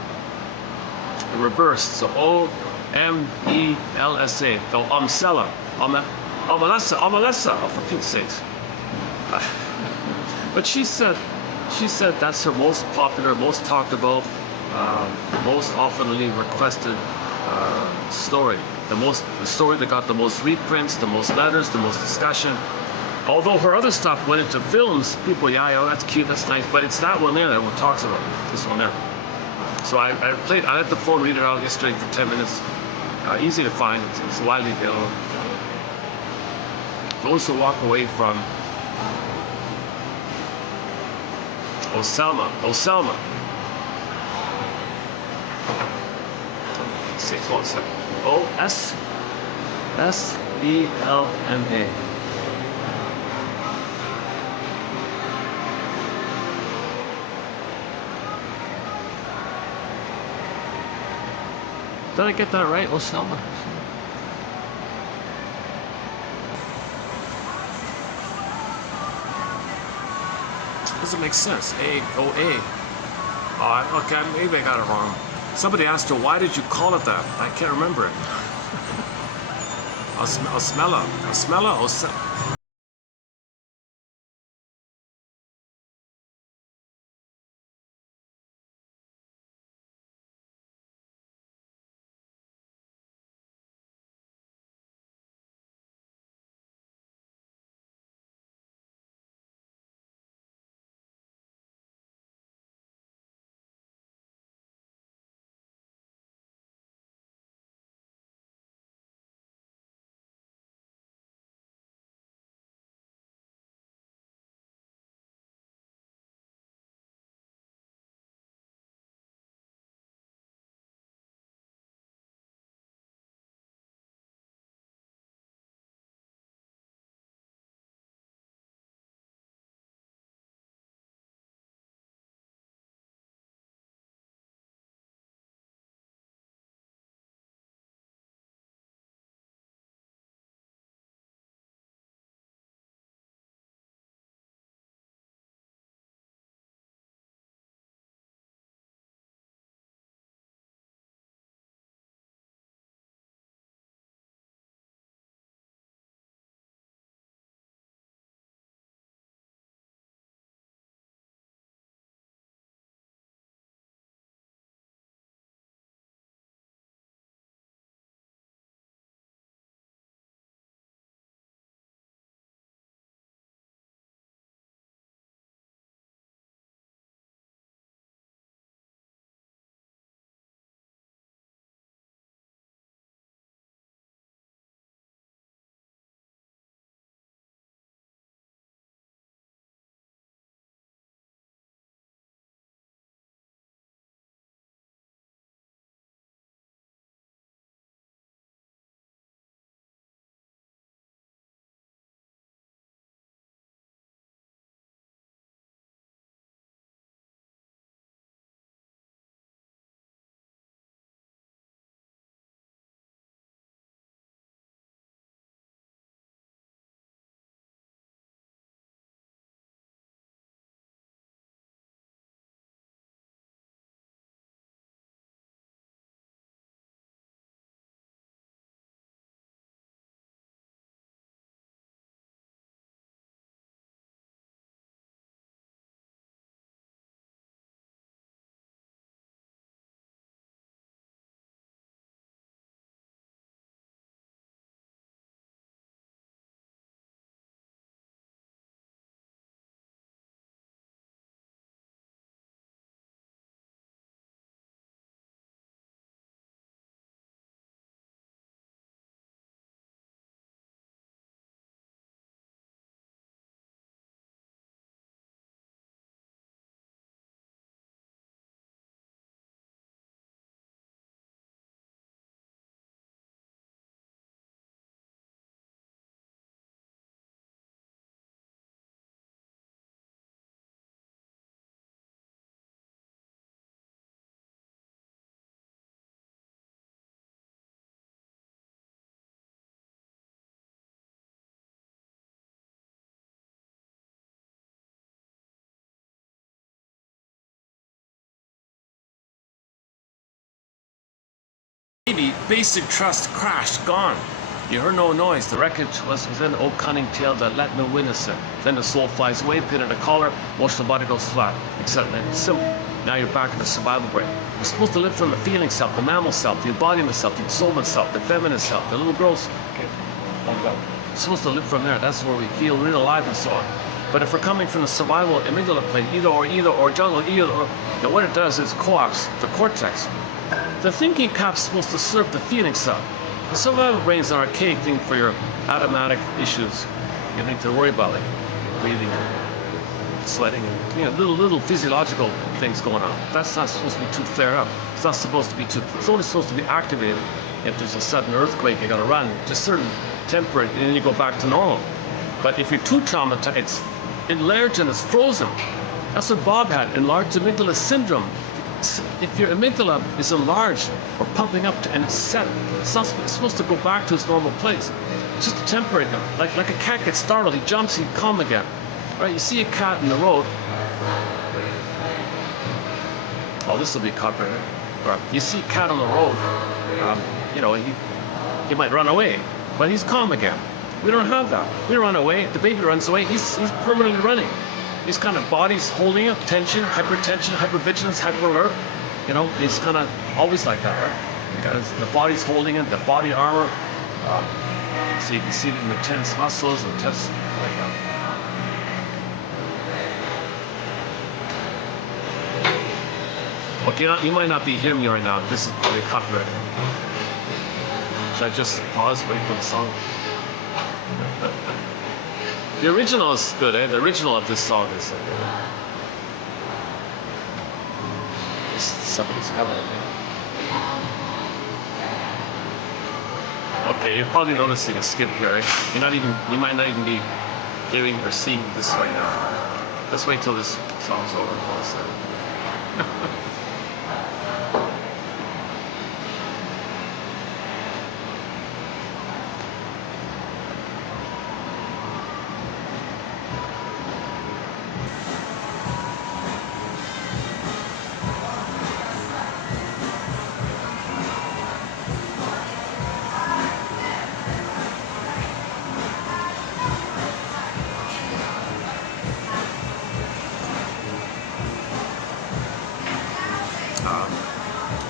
Reversed. So O-M-E-L-S-A. So Omsela. Omelessa. Oh, for Pete's sakes. But she said that's her most popular, most talked about, most oftenly requested story. The story that got the most reprints, the most letters, the most discussion. Although her other stuff went into films, people, that's cute, that's nice, but it's that one there that one talks about, this one there. So I let the phone read it out yesterday for 10 minutes. Easy to find, it's widely available. Those who walk away from Selma. One second. O-S-S-E-L-M-A. Did I get that right? Selma. Doesn't make sense. A-O-A. Okay, maybe I got it wrong. Somebody asked her, why did you call it that? I can't remember it. Osmela. baby, basic trust crashed, gone. You heard no noise. The wreckage was then an old cunning tale that let no witness it. Then the soul flies away, pin in a collar, most of the body goes flat. Except then it's simple. Now you're back in the survival brain. You're supposed to live from the feeling self, the mammal self, the embodiment self, the soulmate self, the feminine self, the little girls. Okay, you're supposed to live from there. That's where we feel real alive and so on. But if we're coming from the survival amygdala plane, either or jungle, either or, then what it does is co-ops the cortex. The thinking cap's supposed to serve the feeling self. The survival brain is an archaic thing for your automatic issues. You need to worry about, like breathing, sweating, and little physiological things going on. That's not supposed to be too flared up. It's not supposed to be too. It's only supposed to be activated if there's a sudden earthquake. You got to run, just certain temporary, and then you go back to normal. But if you're too traumatized, it's enlarged and it's frozen. That's what Bob had, enlarged amygdala syndrome. If your amygdala is enlarged or pumping up and it's set, it's supposed to go back to its normal place. It's just a temporary, like a cat gets startled, he jumps, he calm again. Right? You see a cat in the road. Oh, this will be copyrighted. Or you see a cat on the road. He might run away, but he's calm again. We don't have that. We run away. The baby runs away. He's permanently running. These kind of bodies holding up, tension, hypertension, hypervigilance, hyperalert. He's kind of always like that, right? Because the body's holding it, the body armor. So you can see it in the tense muscles and tense like that. Okay, you might not be hearing me right now. This is probably copyrighted. Should I just pause, wait for the song? The original is good, eh? The original of this song is somebody's having it. Okay, you're probably noticing a skip here, right? You might not even be hearing or seeing this right now. Let's wait till this song's over.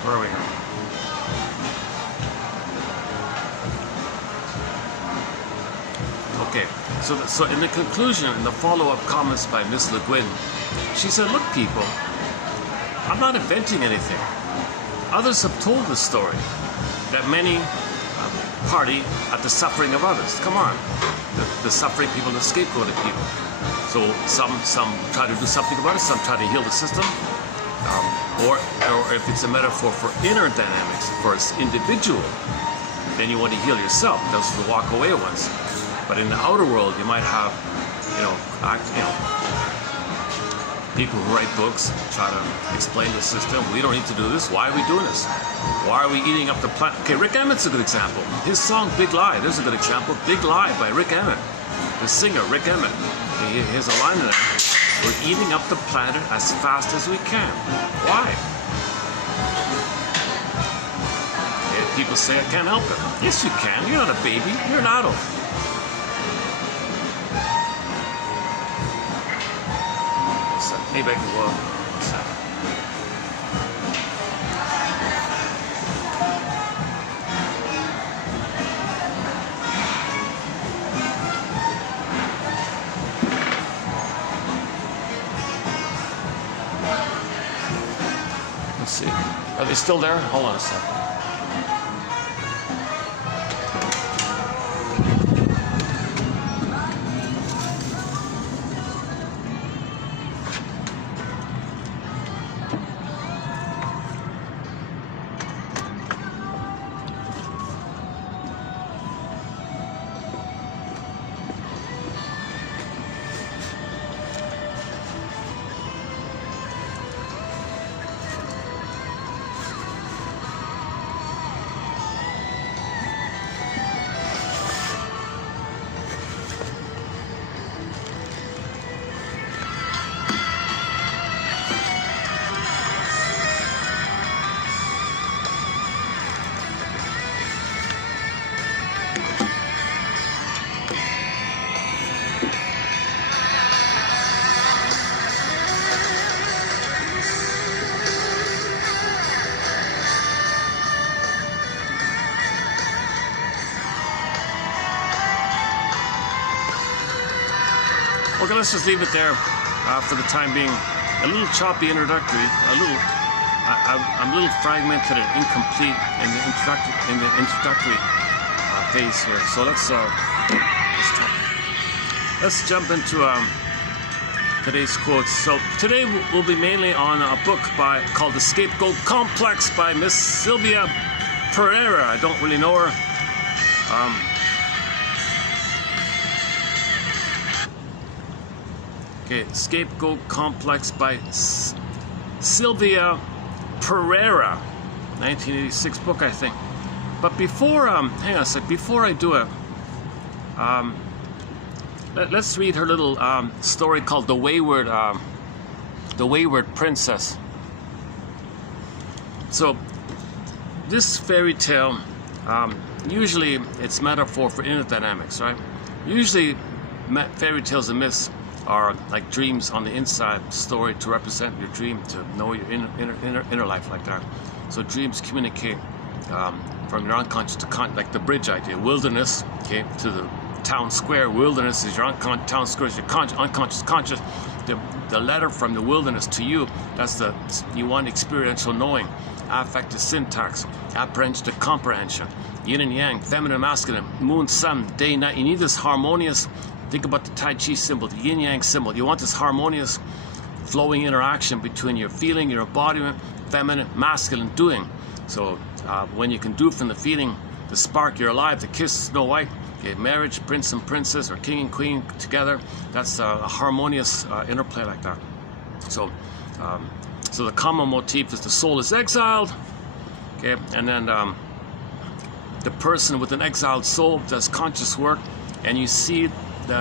Where are we here? Okay, so in the conclusion, in the follow-up comments by Miss Le Guin, she said, look people, I'm not inventing anything. Others have told this story, that many party at the suffering of others. Come on, the suffering people, the scapegoated people. So some try to do something about it, some try to heal the system. Or if it's a metaphor for inner dynamics, for its individual, then you want to heal yourself. Those are the walk away ones. But in the outer world, you might have, people who write books, try to explain the system. We don't need to do this. Why are we doing this? Why are we eating up the planet? Okay, Rick Emmett's a good example. His song, Big Lie, there's a good example. Big Lie by Rick Emmett. The singer, Rick Emmett. Here's a line in there. We're eating up the planet as fast as we can. Why? And people say, I can't help it. Yes, you can. You're not a baby. You're an adult. So maybe I can go out. Let's see. Are they still there? Hold on a second. Okay, let's just leave it there for the time being. A little choppy introductory, I'm a little fragmented and incomplete in the introductory phase here. So let's jump into today's quotes. So today will be mainly on a book called The Scapegoat Complex by Miss Sylvia Pereira. I don't really know her. Okay, Scapegoat Complex by Sylvia Pereira, 1986 book, I think. But before, hang on a sec, before I do it, let's read her little story called The Wayward Princess. So, this fairy tale, usually it's metaphor for inner dynamics, right? Usually, fairy tales and myths are like dreams on the inside story to represent your dream, to know your inner life like that. So dreams communicate from your unconscious to like the bridge idea. Wilderness, okay, to the town square. Wilderness is your town square is your unconscious conscious. The letter from the wilderness to you, that's you want experiential knowing. Affective syntax, apprehension to comprehension. Yin and yang, feminine, masculine, moon, sun, day, night. You need this harmonious. Think about the Tai Chi symbol, the yin yang symbol. You want this harmonious, flowing interaction between your feeling, your embodiment, feminine, masculine, doing. So when you can do from the feeling, the spark, you're alive, the kiss, Snow White, okay, marriage, prince and princess, or king and queen together. That's a harmonious interplay like that. So, so the common motif is the soul is exiled, okay, and then the person with an exiled soul does conscious work, and you see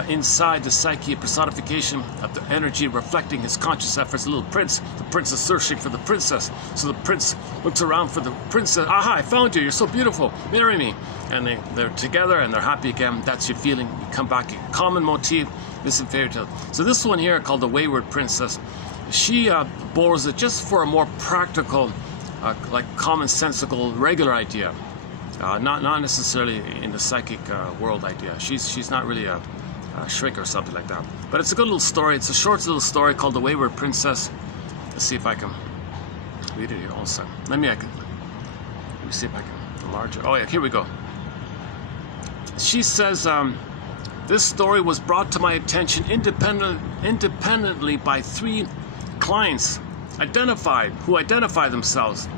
inside the psyche, a personification of the energy reflecting his conscious efforts. The little prince, the prince is searching for the princess. So the prince looks around for the princess. Aha, I found you. You're so beautiful. Marry me. And they're together and they're happy again. That's your feeling. You come back. A common motif. This is fairy tale. So this one here called the Wayward Princess. She borrows it just for a more practical, like commonsensical, regular idea. Not necessarily in the psychic world idea. She's not really a shrink or something like that. But it's a good little story. It's a short little story called The Wayward Princess. Let's see if I can read it here also. Let me see if I can enlarge it. Oh yeah, here we go. She says, this story was brought to my attention independently by 3 clients who identify themselves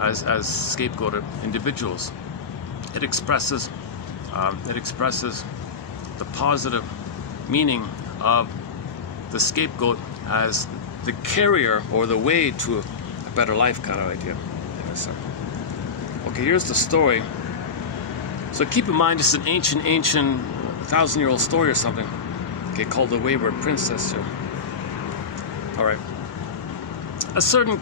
as scapegoated individuals. It expresses the positive meaning of the scapegoat as the carrier or the way to a better life kind of idea. Okay, here's the story. So keep in mind, it's an ancient 1,000-year-old story or something. Okay, called The Wayward Princess here. All right. A certain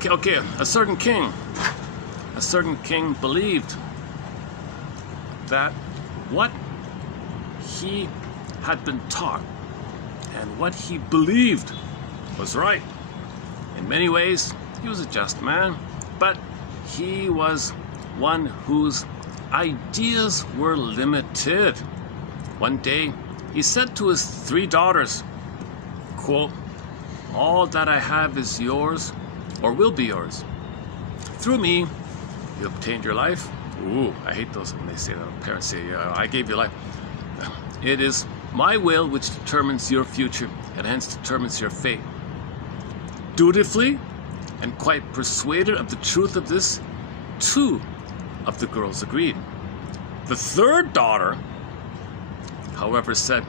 king believed that what he had been taught and what he believed was right. In many ways, he was a just man, but he was one whose ideas were limited. One day, he said to his 3 daughters, quote, "All that I have is yours, or will be yours. Through me, you obtained your life." Ooh, I hate those when they say that. Parents say, I gave you life. "It is my will which determines your future, and hence determines your fate." Dutifully, and quite persuaded of the truth of this, 2 of the girls agreed. The 3rd daughter, however, said,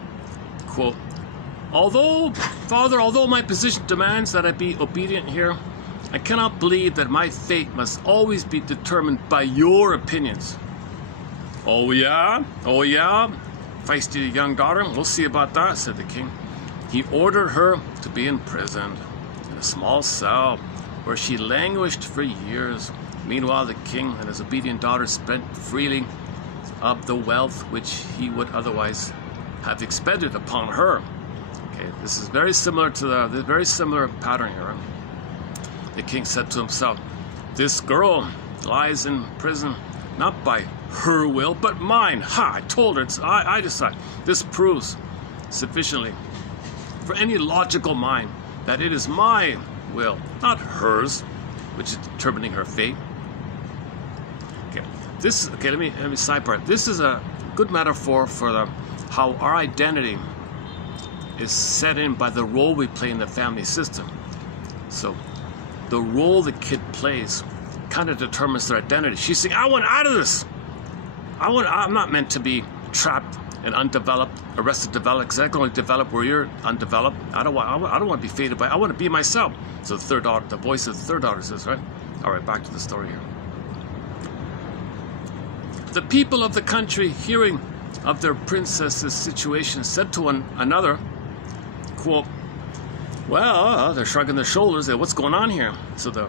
quote, Although my position demands that I be obedient here, I cannot believe that my fate must always be determined by your opinions." Oh yeah? Feisty young daughter, we'll see about that, said the king. He ordered her to be imprisoned in a small cell where she languished for years. Meanwhile, the king and his obedient daughter spent freely of the wealth which he would otherwise have expended upon her. Okay, this is very similar to the very similar pattern here. The king said to himself, "This girl lies in prison not by her will, but mine. Ha! I told her. I decide. This proves sufficiently for any logical mind that it is my will, not hers, which is determining her fate. Okay, let me sidebar. This is a good metaphor for how our identity is set in by the role we play in the family system. So the role the kid plays kind of determines their identity. She's saying, I want out of this. I'm not meant to be trapped and undeveloped, arrested developed, because I can only develop where you're undeveloped. I don't want to be faded by, I want to be myself. So the third daughter, the voice of the third daughter says, right? All right, back to the story here. The people of the country, hearing of their princess's situation, said to one another, quote, well, they're shrugging their shoulders. What's going on here? So the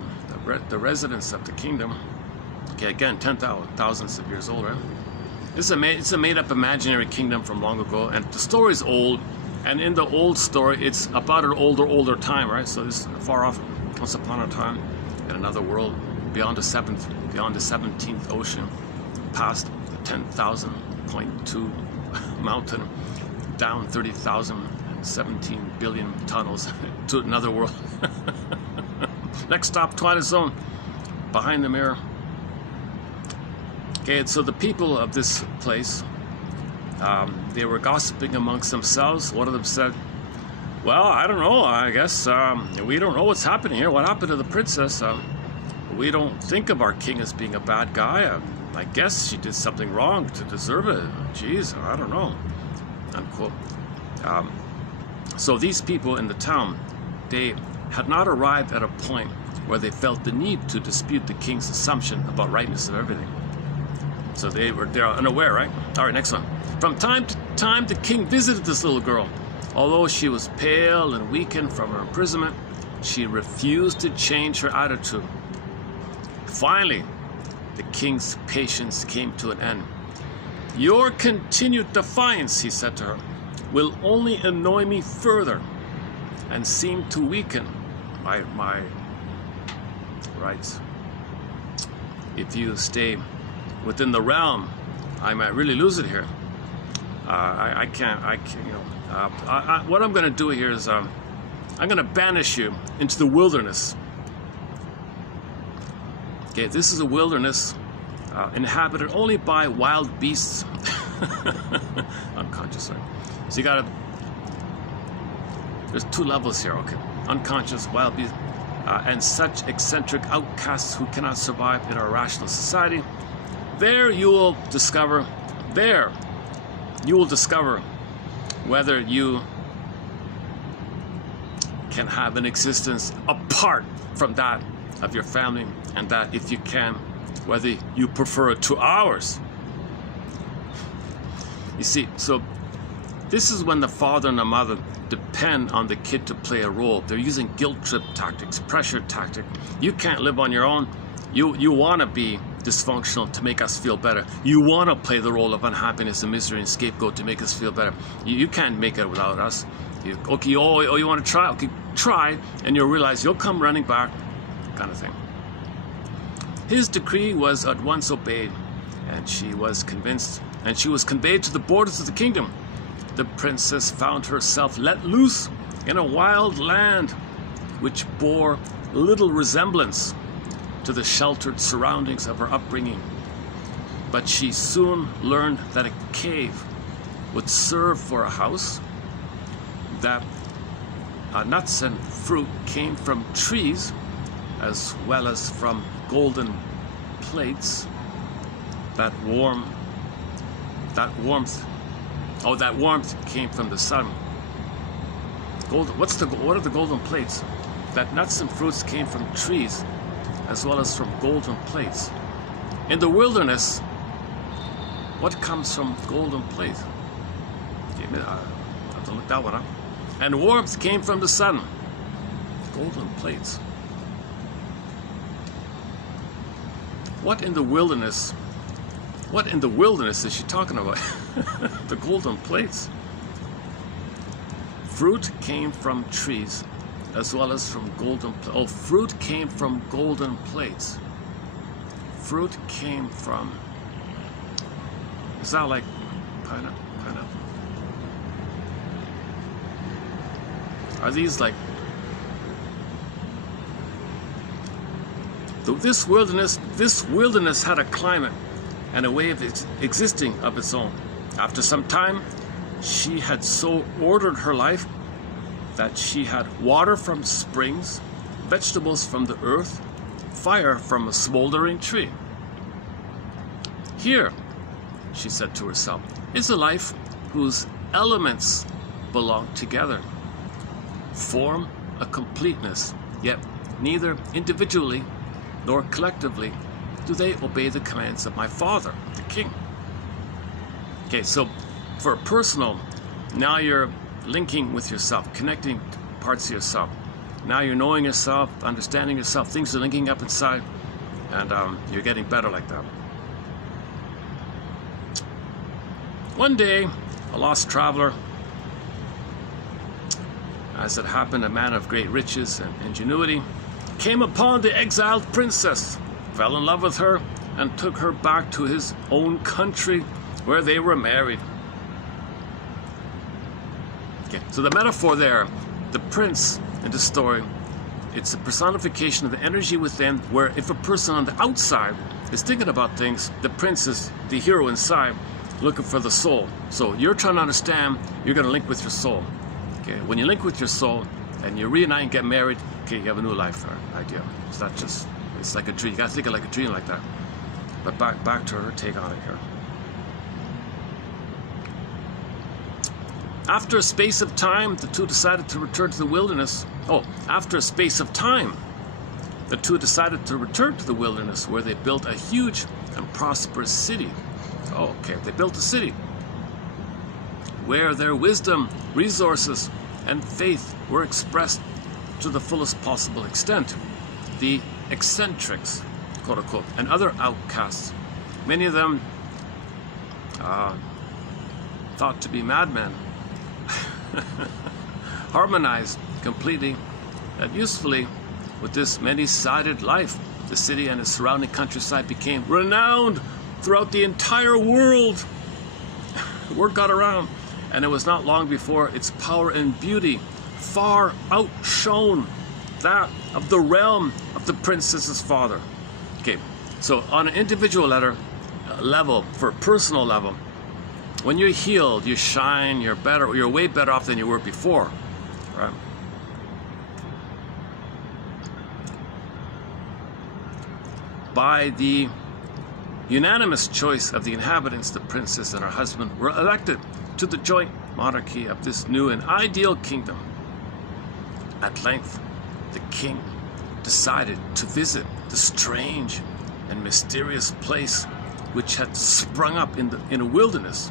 residents of the kingdom, okay, again, thousands of years old, right? It's a made-up imaginary kingdom from long ago, and the story's old. And in the old story, it's about an older time, right? So this is far off, once upon a time, in another world, beyond the 17th ocean, past the 10,000.2 mountain, down 30,000, 17 billion tunnels to another world. Next stop, Twilight Zone, behind the mirror. Okay, so the people of this place, they were gossiping amongst themselves. One of them said, well, I don't know, I guess we don't know what's happening here. What happened to the princess? We don't think of our king as being a bad guy. I guess she did something wrong to deserve it. Jeez, I don't know, unquote. So these people in the town, they had not arrived at a point where they felt the need to dispute the king's assumption about rightness of everything. So they're unaware, right? All right, next one. From time to time, the king visited this little girl. Although she was pale and weakened from her imprisonment, she refused to change her attitude. Finally, the king's patience came to an end. Your continued defiance, he said to her, will only annoy me further and seem to weaken my rights. If you stay within the realm, I might really lose it here. I can't, you know. What I'm going to do here is I'm going to banish you into the wilderness. Okay, this is a wilderness inhabited only by wild beasts. Unconscious, right? So you gotta, there's two levels here, okay? Unconscious, wild beasts, and such eccentric outcasts who cannot survive in our rational society. There you will discover whether you can have an existence apart from that of your family, and that if you can, whether you prefer it to ours. You see, so this is when the father and the mother depend on the kid to play a role. They're using guilt trip tactics, pressure tactic. You can't live on your own. You want to be dysfunctional to make us feel better. You want to play the role of unhappiness and misery and scapegoat to make us feel better. You can't make it without us. You want to try? Okay, try, and you'll realize you'll come running back, kind of thing. His decree was at once obeyed, and she was conveyed to the borders of the kingdom. The princess found herself let loose in a wild land which bore little resemblance to the sheltered surroundings of her upbringing. But she soon learned that a cave would serve for a house, that nuts and fruit came from trees as well as from golden plates, that warmth came from the sun. What are the golden plates? That nuts and fruits came from trees as well as from golden plates. In the wilderness, what comes from golden plates? I have to look that one up. And warmth came from the sun. Golden plates. What in the wilderness is she talking about? The golden plates. Fruit came from trees as well as from golden plates. Oh, fruit came from golden plates. Fruit came from, is that like pineapple? Are these like this wilderness had a climate and a way of existing of its own. After some time, she had so ordered her life that she had water from springs, vegetables from the earth, fire from a smoldering tree. Here, she said to herself, is a life whose elements belong together, form a completeness, yet neither individually nor collectively do they obey the commands of my father, the king. Okay, so for personal, now you're linking with yourself, connecting parts of yourself. Now you're knowing yourself, understanding yourself, things are linking up inside, and you're getting better like that. One day, a lost traveler, as it happened, a man of great riches and ingenuity, came upon the exiled princess, fell in love with her, and took her back to his own country where they were married. Okay, so the metaphor there, the prince in the story, it's a personification of the energy within, where if a person on the outside is thinking about things, the prince is the hero inside, looking for the soul. So you're trying to understand, you're going to link with your soul. Okay, when you link with your soul and you reunite and get married, okay, you have a new life idea. It's not just, it's like a dream. You got to think of like a dream like that. But back to her take on it here. After a space of time, the two decided to return to the wilderness. After a space of time, the two decided to return to the wilderness, where they built a huge and prosperous city. They built a city where their wisdom, resources, and faith were expressed to the fullest possible extent. The eccentrics, quote unquote, and other outcasts, many of them thought to be madmen, harmonized completely and usefully with this many-sided life. The city and its surrounding countryside became renowned throughout the entire world. Word got around, and it was not long before its power and beauty far outshone that of the realm of the princess's father. Okay, so on an individual level, for a personal level, when you're healed, you shine, you're better, you're way better off than you were before, right? By the unanimous choice of the inhabitants, the princess and her husband were elected to the joint monarchy of this new and ideal kingdom. At length, the king decided to visit the strange and mysterious place which had sprung up in a wilderness,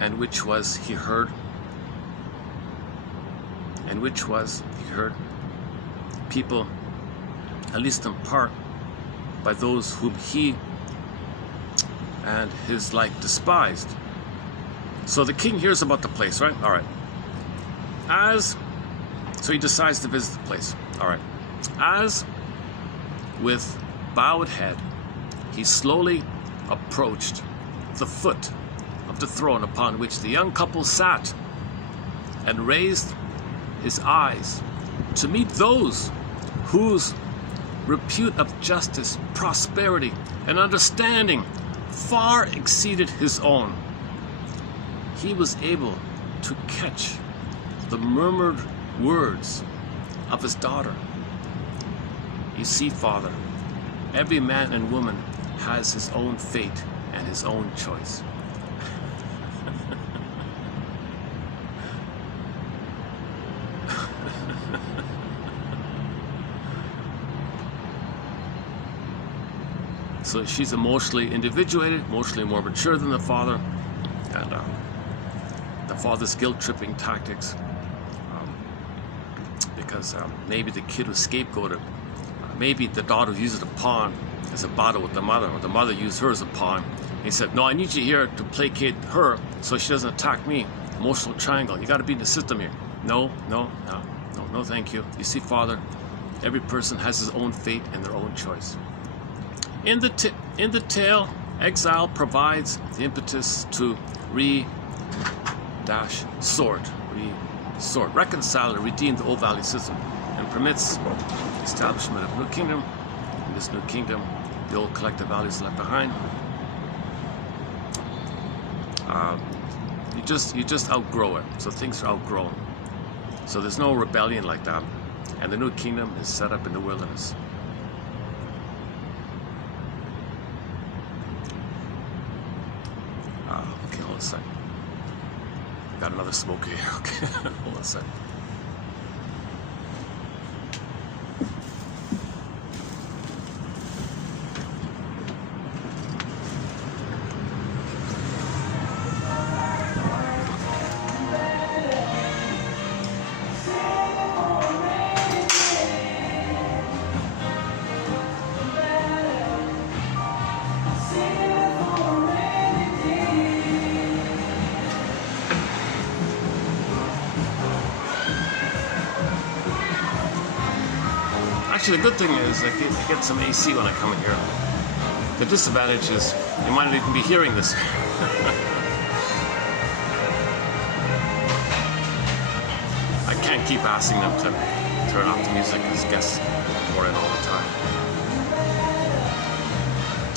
and which was, he heard, people, at least in part, by those whom he and his like despised. So the king hears about the place, right? All right. So he decides to visit the place. All right. As with bowed head, he slowly approached the foot of the throne upon which the young couple sat, and raised his eyes to meet those whose repute of justice, prosperity, and understanding far exceeded his own. He was able to catch the murmured words of his daughter. You see, Father, every man and woman has his own fate and his own choice. So she's emotionally individuated, emotionally more mature than the father, and the father's guilt-tripping tactics, because maybe the kid was scapegoated. Maybe the daughter used a pawn as a battle with the mother, or the mother used her as a pawn. He said, no, I need you here to placate her so she doesn't attack me. Emotional triangle. You got to be in the system here. No, thank you. You see, Father, every person has his own fate and their own choice. In the tale, exile provides the impetus to re-sort, sort, reconcile and redeem the old value system, and permits the establishment of a new kingdom. In this new kingdom, the old collective values left behind. You just outgrow it. So things are outgrown. So there's no rebellion like that. And the new kingdom is set up in the wilderness. Okay, hold on a second. Got another smoke here. Okay, hold on a second. Actually, the good thing is I get some AC when I come in here. The disadvantage is you might not even be hearing this. I can't keep asking them to turn off the music because guests pour in all the time.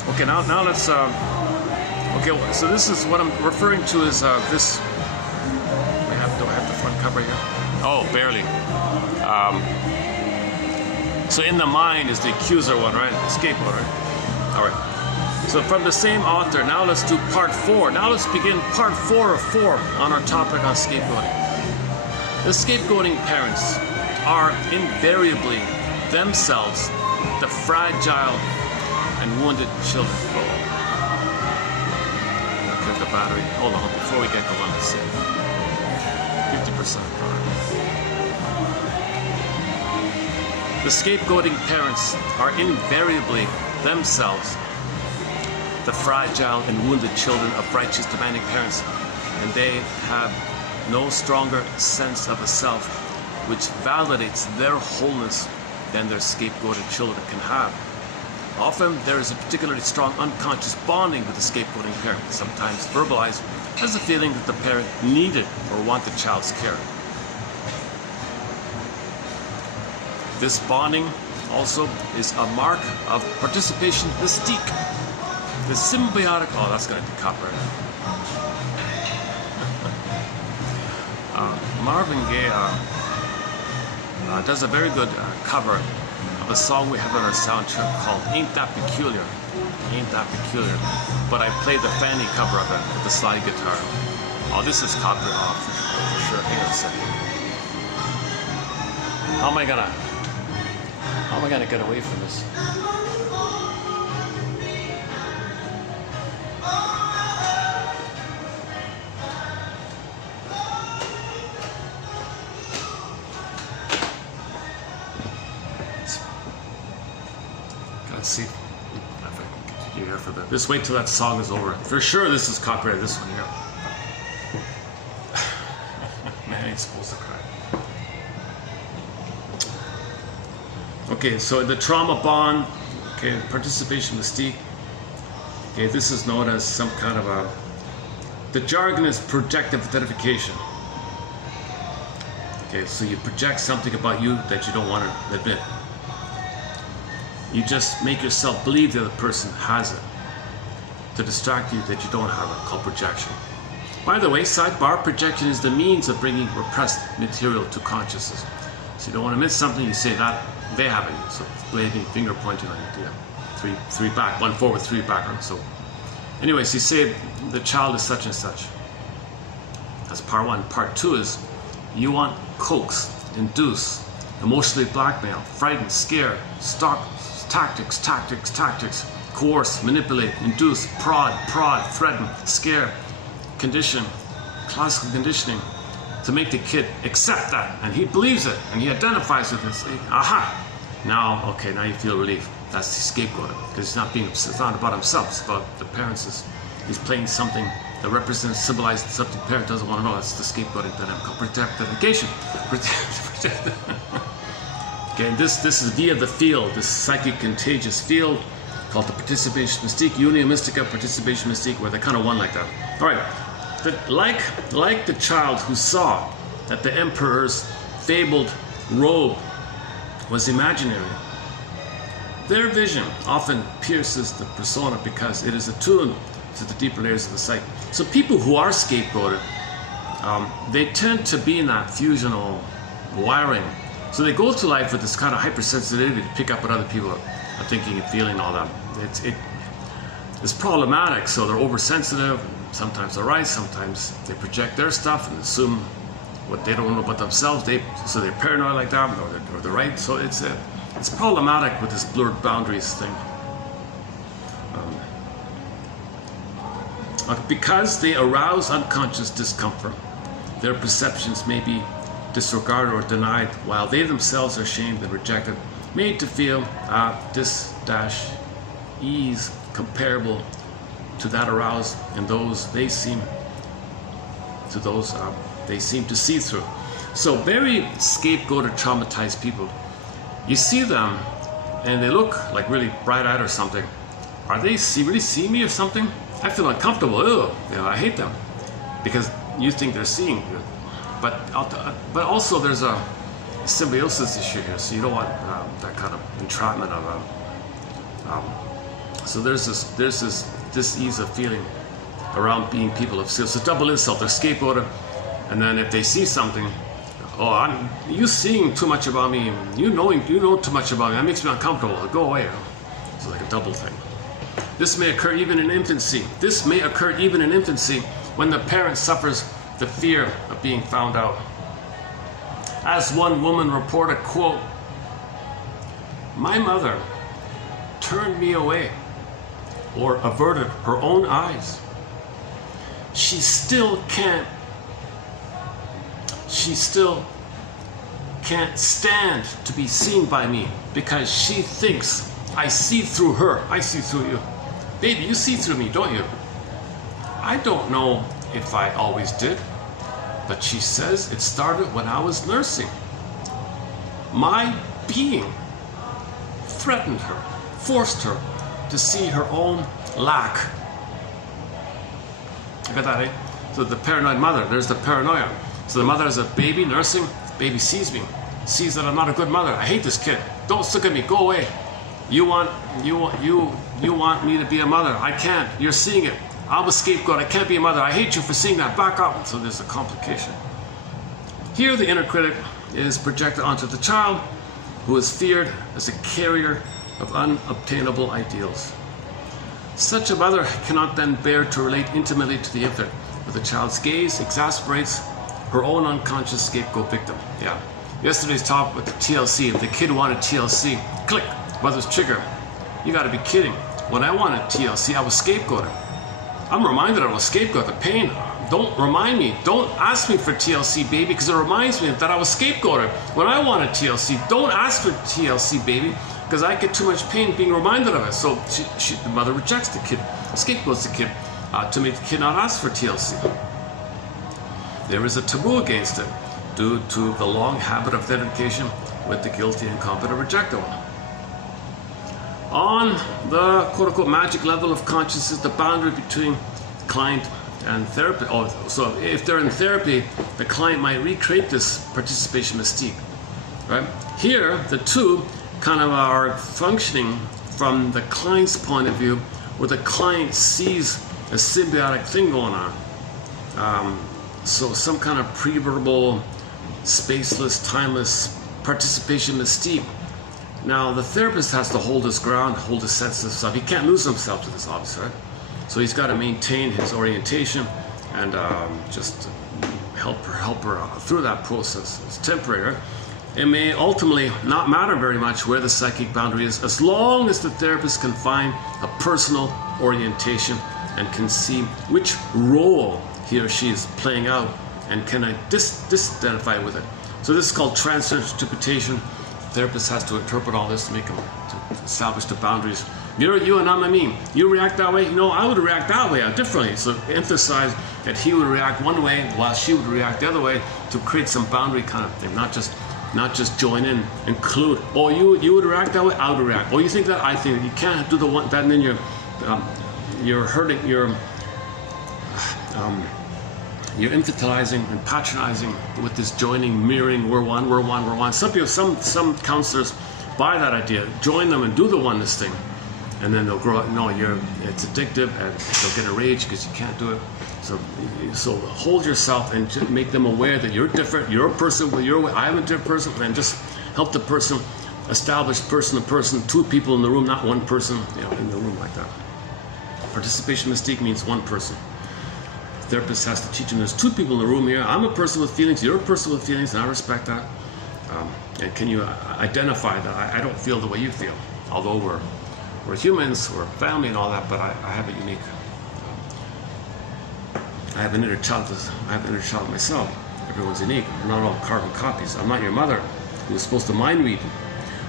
Okay, now let's. Okay, so this is what I'm referring to is this. Do I have the front cover here? Oh, barely. So in the mind is the accuser one, right? The scapegoat, right? All right. So from the same author, now let's do part 4. Now let's begin part 4 of 4 on our topic on scapegoating. The scapegoating parents are invariably themselves the fragile and wounded children. I'll click the battery. Hold on, before we get going, let's see. 50%. The scapegoating parents are invariably themselves the fragile and wounded children of righteous demanding parents, and they have no stronger sense of a self which validates their wholeness than their scapegoated children can have. Often there is a particularly strong unconscious bonding with the scapegoating parent, sometimes verbalized as a feeling that the parent needed or wanted the child's care. This bonding also is a mark of participation mystique. The symbiotic, oh, that's going to be copyright. Marvin Gaye does a very good cover of a song we have on our soundtrack called Ain't That Peculiar. Ain't That Peculiar. But I played the Fanny cover of it with the slide guitar. Oh, this is copyright off for sure. Hang on a second. How am I gonna get away from this? Let's see if I can get you here for that. Just wait till that song is over. For sure this is copyrighted, this one here. Man, I ain't supposed to cry. Okay, so the trauma bond, okay, participation mystique. Okay, this is known as some kind of a, the jargon is projective identification. Okay, so you project something about you that you don't want to admit. You just make yourself believe the other person has it to distract you that you don't have it, called projection. By the way, sidebar, projection is the means of bringing repressed material to consciousness. So you don't want to miss something, you say that they have it. So blaming, finger pointing on you. Yeah. Three back, 1 forward, 3 back. So anyways, you say the child is such and such. That's part 1. Part 2 is you want coax, induce, emotionally blackmail, frighten, scare, stalk, tactics, coerce, manipulate, induce, prod, threaten, scare, condition, classical conditioning, to make the kid accept that, and he believes it, and he identifies with it, and say, aha, now, okay, now you feel relief. That's the scapegoat, because it's not about himself, it's about the parents. He's playing something that represents, symbolizes something the parent doesn't want to know. That's the scapegoating dynamic called protectification. Okay, and this is via the field, this psychic contagious field called the participation mystique, unia mystica, participation mystique, where they're kind of one like that. All right, like the child who saw that the emperor's fabled robe was imaginary. Their vision often pierces the persona because it is attuned to the deeper layers of the psyche. So people who are scapegoated, they tend to be in that fusional wiring. So they go through life with this kind of hypersensitivity to pick up what other people are thinking and feeling, all that. It's problematic, so they're oversensitive. Sometimes they're right, sometimes they project their stuff and assume what they don't know about themselves. So they're paranoid like that, or they're right. So it's problematic with this blurred boundaries thing. Because they arouse unconscious discomfort, their perceptions may be disregarded or denied, while they themselves are shamed and rejected, made to feel ease comparable to that aroused in those they seem to see through. So very scapegoated, traumatized people, you see them and they look like really bright-eyed or something. Are they really seeing me or something? I feel uncomfortable. Ew. I hate them because you think they're seeing you. But also there's a symbiosis issue here, so you don't want that kind of entrapment of so there's this ease of feeling around being people of skill. So double insult, they're scapegoated, and then if they see something, you seeing too much about me, you know too much about me, that makes me uncomfortable, go away. So like a double thing. This may occur even in infancy. When the parent suffers the fear of being found out. As one woman reported, quote, "My mother turned me away or averted her own eyes. She still can't stand to be seen by me because she thinks I see through her. I see through you. Baby, you see through me, don't you? I don't know if I always did, but she says it started when I was nursing. My being threatened her, forced her to see her own lack." Look at that, eh? So the paranoid mother, there's the paranoia. So the mother is a baby nursing, baby sees me, sees that I'm not a good mother. I hate this kid. Don't look at me, go away. You want me to be a mother. I can't. You're seeing it. I'm a scapegoat. I can't be a mother. I hate you for seeing that. Back up. So there's a complication. Here the inner critic is projected onto the child, who is feared as a carrier of unobtainable ideals. Such a mother cannot then bear to relate intimately to the infant, but the child's gaze exasperates her own unconscious scapegoat victim. Yeah. Yesterday's talk with the TLC. If the kid wanted TLC, click, mother's trigger. You gotta be kidding. When I wanted TLC, I was scapegoated. I'm reminded I was scapegoat. The pain. Don't remind me. Don't ask me for TLC, baby, because it reminds me that I was scapegoated. When I wanted TLC, don't ask for TLC, baby, because I get too much pain being reminded of it. So the mother rejects the kid, scapegoats the kid, to make the kid not ask for TLC. There is a taboo against it due to the long habit of identification with the guilty, incompetent, rejected one. On the quote-unquote magic level of consciousness, the boundary between client and therapy. So if they're in therapy, the client might recreate this participation mystique, right? Here, the two kind of are functioning from the client's point of view, where the client sees a symbiotic thing going on. So some kind of pre-verbal, spaceless, timeless participation mystique. Now, the therapist has to hold his ground, hold his sense of self. He can't lose himself to this, obviously, right? So he's got to maintain his orientation and just help her through that process. It's temporary. Right? It may ultimately not matter very much where the psychic boundary is, as long as the therapist can find a personal orientation and can see which role he or she is playing out and can disidentify with it. So this is called transinterpretation. The therapist has to interpret all this to establish the boundaries. You're you and I'm a me. You react that way. No, I would react that way, differently. So emphasize that he would react one way while she would react the other way to create some boundary kind of thing, not just join in, include. Oh, you would react that way, I would react. Oh, you think that, I think that. You can't do the one that, and then you're hurting. you're infantilizing and patronizing with this joining, mirroring, we're one, we're one, we're one. Some people, some counselors buy that idea, join them and do the oneness thing, and then they'll grow up. No, it's addictive, and they'll get a rage because you can't do it. So hold yourself and just make them aware that you're different. You're a person with your way. I'm a different person, and just help the person establish person to person, two people in the room, not one person, in the room like that. Participation mystique means one person. The therapist has to teach them there's two people in the room here. I'm a person with feelings. You're a person with feelings, and I respect that. And can you identify that I don't feel the way you feel, although we're humans, we're family and all that, but I have a unique. I have an inner child myself. Everyone's unique. We're not all carbon copies. I'm not your mother who was supposed to mind read.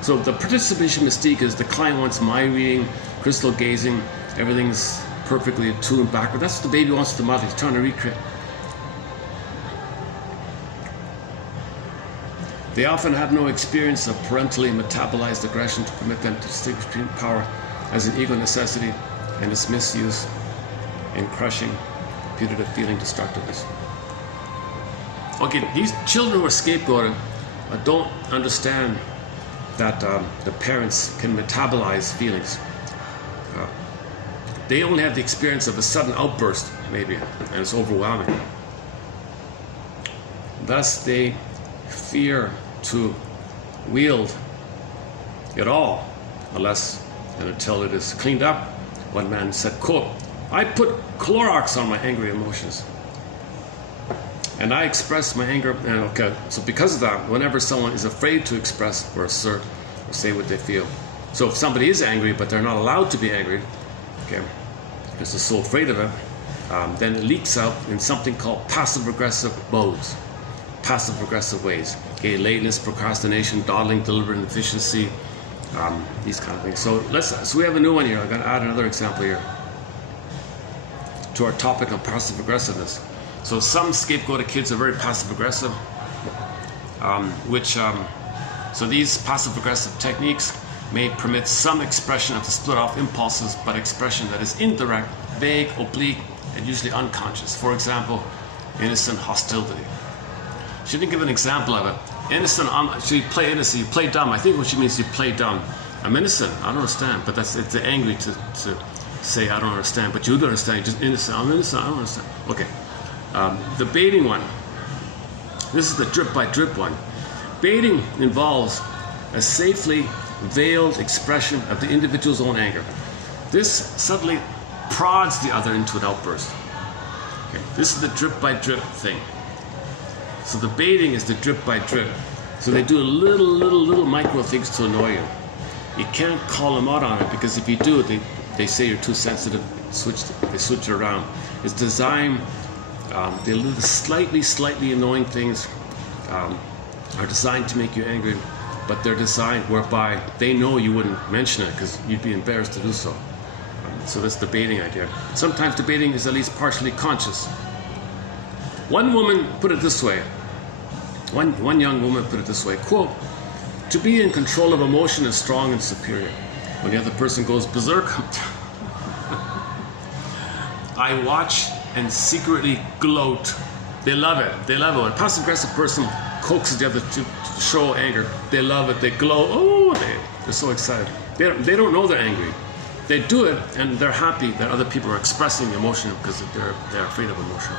So the participation mystique is the client wants mind reading, crystal gazing, everything's perfectly attuned backward. That's what the baby wants with the mother. He's trying to recreate. They often have no experience of parentally metabolized aggression to permit them to distinguish between power as an ego necessity and its misuse in crushing putative feeling destructiveness. Okay, these children who are scapegoated don't understand that the parents can metabolize feelings. They only have the experience of a sudden outburst, maybe, and it's overwhelming. Thus, they fear to wield it all, unless and until it is cleaned up. One man said, quote, I put Clorox on my angry emotions. And I express my anger, and okay, so because of that, whenever someone is afraid to express or assert or say what they feel. So if somebody is angry, but they're not allowed to be angry, okay, because they're so afraid of it, then it leaks out in something called passive-aggressive modes, passive-aggressive ways. Okay, lateness, procrastination, dawdling, deliberate inefficiency, these kind of things. So we have a new one here. I'm going to add another example here to our topic on passive aggressiveness. So some scapegoated kids are very passive aggressive, so these passive aggressive techniques may permit some expression of the split off impulses, but expression that is indirect, vague, oblique, and usually unconscious. For example, innocent hostility. She didn't give an example of it. Innocent, so you play innocent, you play dumb. I think what she means, you play dumb. I'm innocent, I don't understand, but it's angry to say I don't understand, but you do understand. You're just innocent. I'm innocent. I don't understand. Okay. The baiting one. This is the drip by drip one. Baiting involves a safely veiled expression of the individual's own anger. This subtly prods the other into an outburst. Okay. This is the drip by drip thing. So the baiting is the drip by drip. So they do little micro things to annoy you. You can't call them out on it, because if you do, they say you're too sensitive. They switch it around. It's designed. The little slightly annoying things are designed to make you angry, but they're designed whereby they know you wouldn't mention it because you'd be embarrassed to do so. So that's the baiting idea. Sometimes the baiting is at least partially conscious. One woman put it this way. One young woman put it this way, quote, to be in control of emotion is strong and superior. When the other person goes berserk, I watch and secretly gloat. They love it. They love it. When a passive-aggressive person coaxes the other to show anger, they love it. They gloat. Oh, they're so excited. They don't know they're angry. They do it, and they're happy that other people are expressing emotion because they're afraid of emotion.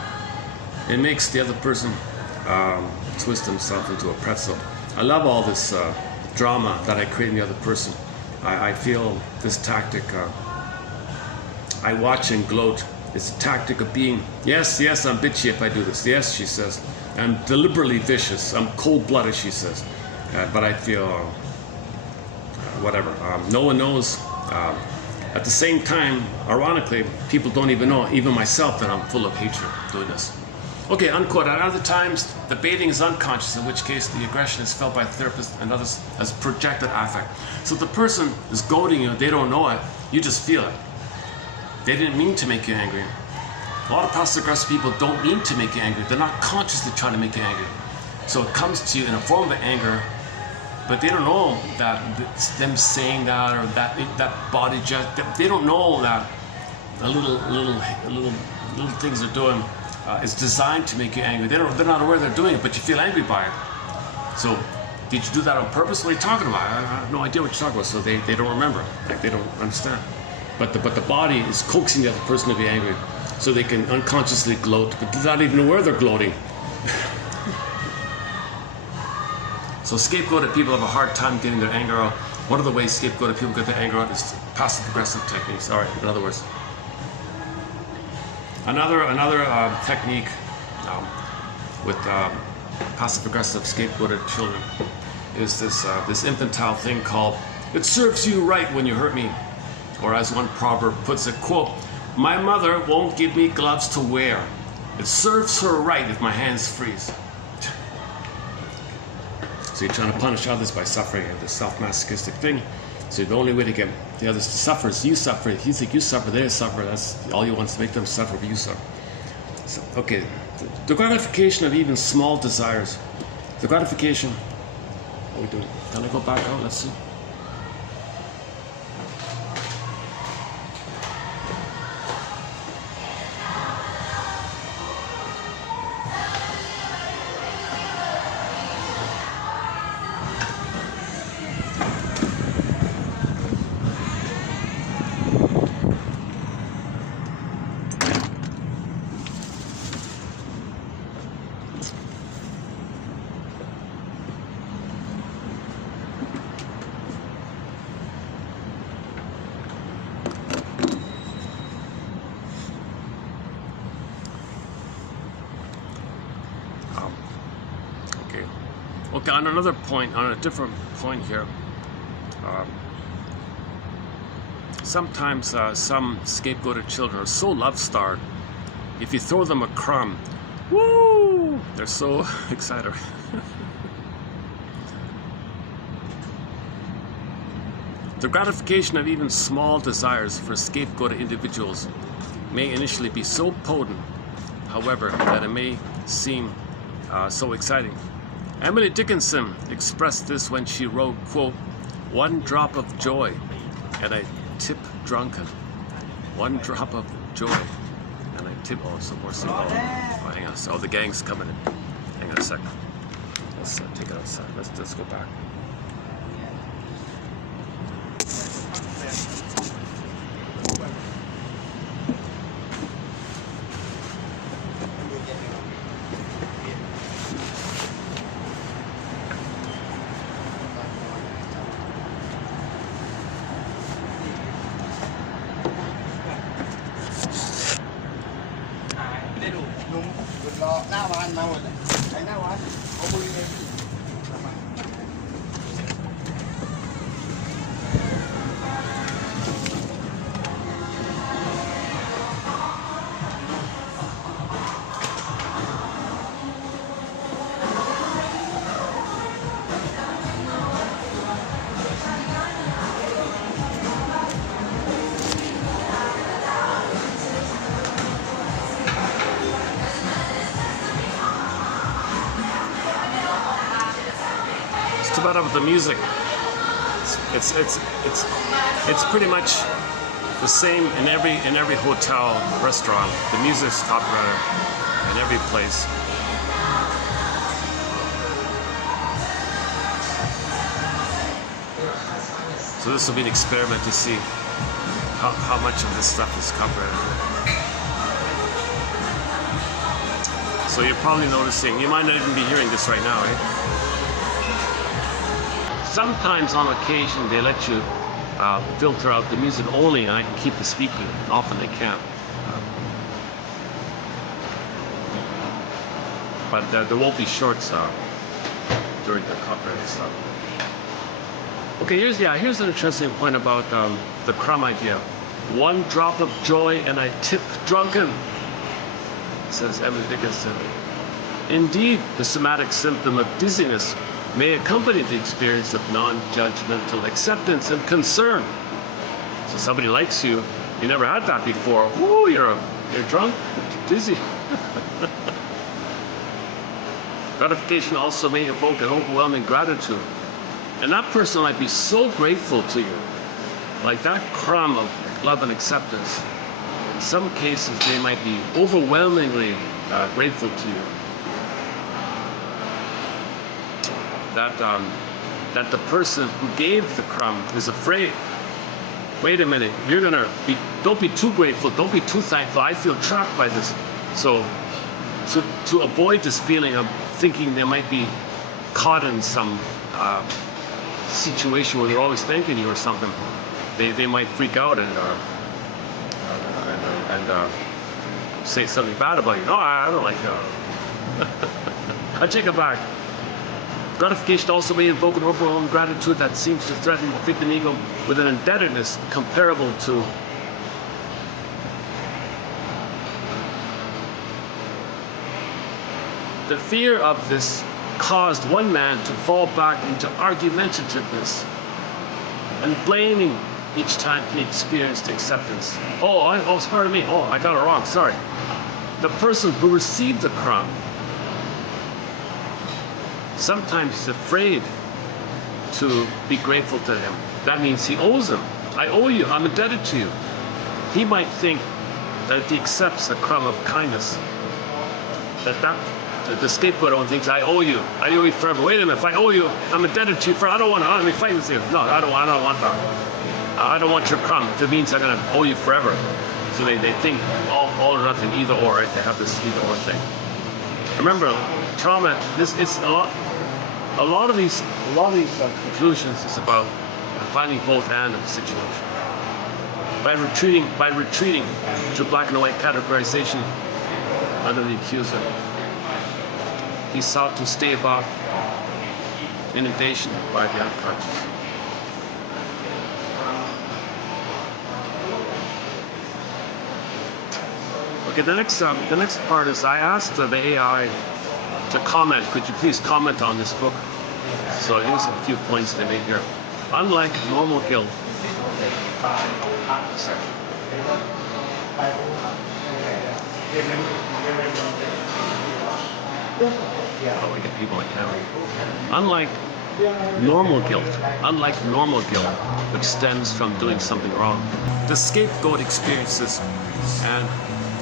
It makes the other person twist himself into a pretzel. I love all this drama that I create in the other person. I feel this tactic. I watch and gloat. It's a tactic of being, yes, I'm bitchy if I do this. Yes, she says. I'm deliberately vicious. I'm cold-blooded, she says. But I feel, whatever. No one knows. At the same time, ironically, people don't even know, even myself, that I'm full of hatred doing this. Okay, unquote. At other times, the baiting is unconscious, in which case the aggression is felt by the therapist and others as projected affect. So the person is goading you, they don't know it, you just feel it. They didn't mean to make you angry. A lot of passive-aggressive people don't mean to make you angry. They're not consciously trying to make you angry. So it comes to you in a form of anger, but they don't know that it's them saying that or that body just. They don't know that the little things they're doing is designed to make you angry. They're not aware they're doing it, but you feel angry by it. So, did you do that on purpose? What are you talking about? I have no idea what you're talking about. So they don't remember, like they don't understand. But the body is coaxing the other person to be angry, so they can unconsciously gloat, but they're not even aware they're gloating. So scapegoated people have a hard time getting their anger out. One of the ways scapegoated people get their anger out is passive-aggressive techniques. All right, in other words. Another technique with passive-aggressive scapegoated children is this infantile thing called, "It serves you right when you hurt me." Or as one proverb puts it, quote, "My mother won't give me gloves to wear. It serves her right if my hands freeze." So you're trying to punish others by suffering, this self-masochistic thing. So the only way to get the others to suffer is you suffer. If you think you suffer, they suffer. That's all you want, to make them suffer, but you suffer. So, okay, the gratification of even small desires. The gratification, what are we doing? Can I go back out? Let's see. Okay, on another point, on a different point here, sometimes some scapegoated children are so love-starved, if you throw them a crumb, woo, they're so excited. The gratification of even small desires for scapegoated individuals may initially be so potent, however, that it may seem so exciting. Emily Dickinson expressed this when she wrote, quote, "One drop of joy and I tip drunken. One drop of joy and I tip." Oh, some more. Oh, hang on. So the gang's coming in. Hang on a second. Let's take it outside. Let's go back. Too bad about the music. It's pretty much the same in every hotel, restaurant. The music's copyrighted in every place. So this will be an experiment to see how much of this stuff is copyrighted. So you're probably noticing, you might not even be hearing this right now, right? Sometimes on occasion they let you filter out the music only, and I can keep the speaking. Often they can't. But there won't be shorts during the copyright stuff. Okay, here's an interesting point about the crumb idea. One drop of joy and I tip drunken, says Emily Dickinson. Indeed, the somatic symptom of dizziness may accompany the experience of non-judgmental acceptance and concern. So somebody likes you, you never had that before. Ooh, you're drunk, dizzy. Gratification also may evoke an overwhelming gratitude. And that person might be so grateful to you, like that crumb of love and acceptance. In some cases, they might be overwhelmingly grateful to you. That the person who gave the crumb is afraid. Wait a minute, don't be too grateful, don't be too thankful. I feel trapped by this. So to avoid this feeling of thinking they might be caught in some situation where they're always thanking you or something, they might freak out and say something bad about you. No, I don't like you. I take it back. Gratification also may invoke an overwhelming gratitude that seems to threaten the victim ego with an indebtedness comparable to the fear of this caused one man to fall back into argumentativeness and blaming each time he experienced acceptance. Oh, pardon me. Oh, I got it wrong. Sorry. The person who received the crumb, sometimes he's afraid to be grateful to him. That means he owes him. I owe you. I'm indebted to you. He might think that if he accepts a crumb of kindness, the scapegoat thinks, I owe you forever. Wait a minute, if I owe you, I'm indebted to you forever. I don't want to, let me fight with you. No, I don't want that. I don't want your crumb. If it means I'm going to owe you forever. So they think all or nothing, either or, right? They have this either or thing. Remember, trauma, it's a lot of these conclusions is about finding both and of the situation. By retreating to black and white categorization under the accuser, he sought to stave off inundation by the unconscious. Okay, the next part is I asked the AI to comment. Could you please comment on this book? So here's a few points they made here. Unlike normal guilt, we get people like that. Unlike normal guilt, which stems from doing something wrong, the scapegoat experiences an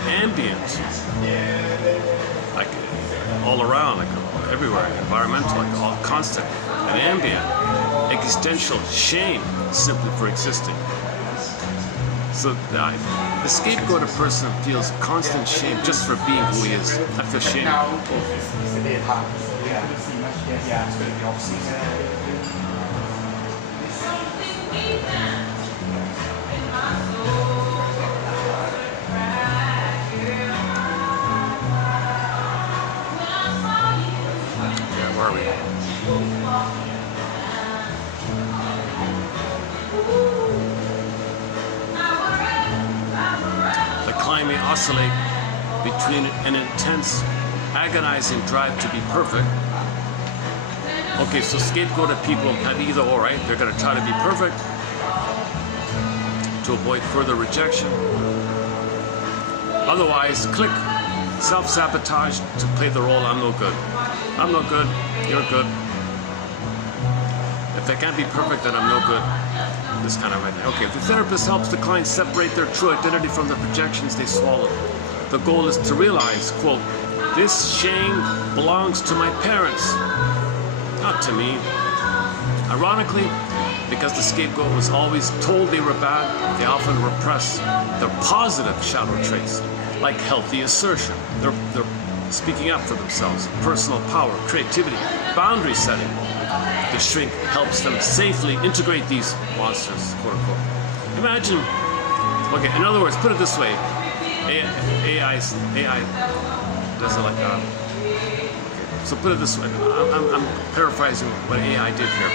ambient, like all around, like everywhere, environmental, like all constant, an ambient, existential shame simply for existing. So the scapegoat person feels constant shame just for being who he is. I feel shame. Where are we? The client may oscillate between an intense, agonizing drive to be perfect. Okay, so scapegoated people have either or, right? They're going to try to be perfect to avoid further rejection. Otherwise, click self-sabotage to play the role I'm no good. I'm no good, you're good. If I can't be perfect, then I'm no good. This kind of right now. Okay, the therapist helps the client separate their true identity from the projections they swallow. The goal is to realize, quote, this shame belongs to my parents, not to me. Ironically, because the scapegoat was always told they were bad, they often repress their positive shadow traits, like healthy assertion. They're speaking up for themselves, personal power, creativity, boundary setting. The shrink helps them safely integrate these monsters, quote unquote. Imagine, okay, in other words, put it this way, AI does it like that. So put it this way, I'm paraphrasing what AI did here.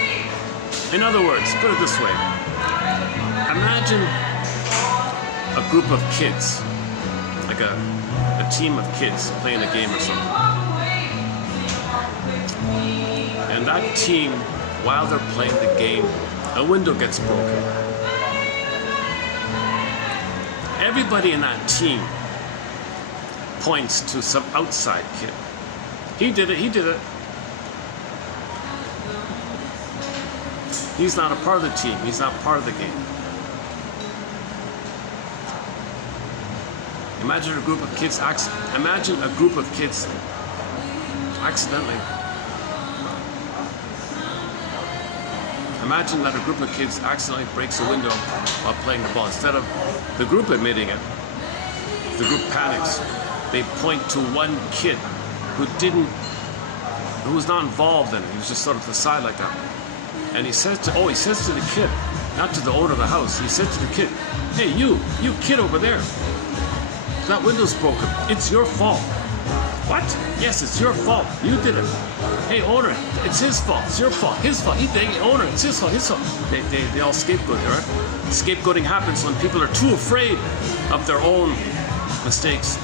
In other words, put it this way, imagine a group of kids, like a team of kids playing a game or something. And that team, while they're playing the game, a window gets broken. Everybody in that team points to some outside kid. He did it. He's not a part of the team. He's not part of the game. Imagine a group of kids accidentally. Imagine that a group of kids accidentally breaks a window while playing the ball. Instead of the group admitting it, the group panics. They point to one kid who was not involved in it. He was just sort of to the side like that. And he says to the kid, not to the owner of the house, he said to the kid, "Hey, you kid over there, that window's broken. It's your fault." "What?" "Yes, it's your fault. You did it." "Hey, owner, it's his fault. It's your fault. His fault. Owner, it's his fault. His fault." They all scapegoat, right? Scapegoating happens when people are too afraid of their own mistakes,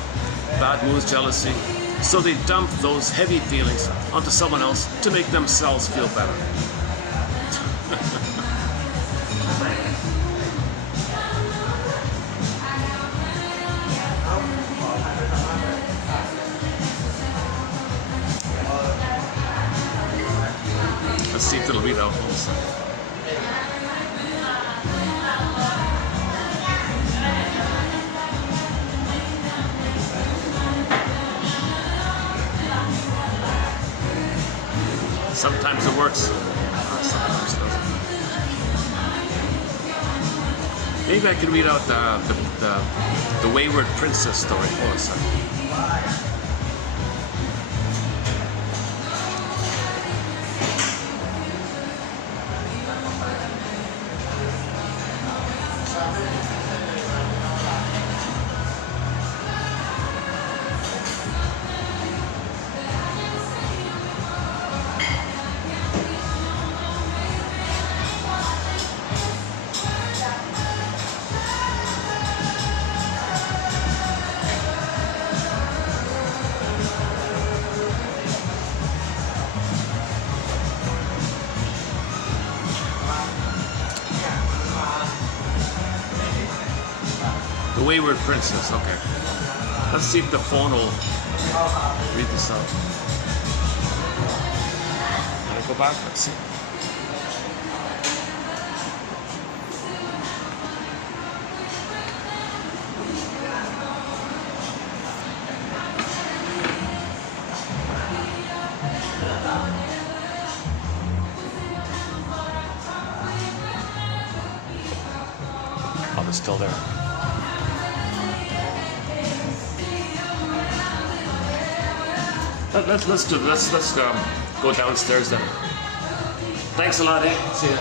bad moods, jealousy. So they dump those heavy feelings onto someone else to make themselves feel better. Let's see if it'll read out. Sometimes it works, sometimes it doesn't. Maybe I can read out the wayward princess story. Oh, sorry. The Wayward Princess, okay. Let's see if the phone will read this out. Can I go back? Let's see. Oh, it's still there. Let's go downstairs then. Thanks a lot, eh? See ya.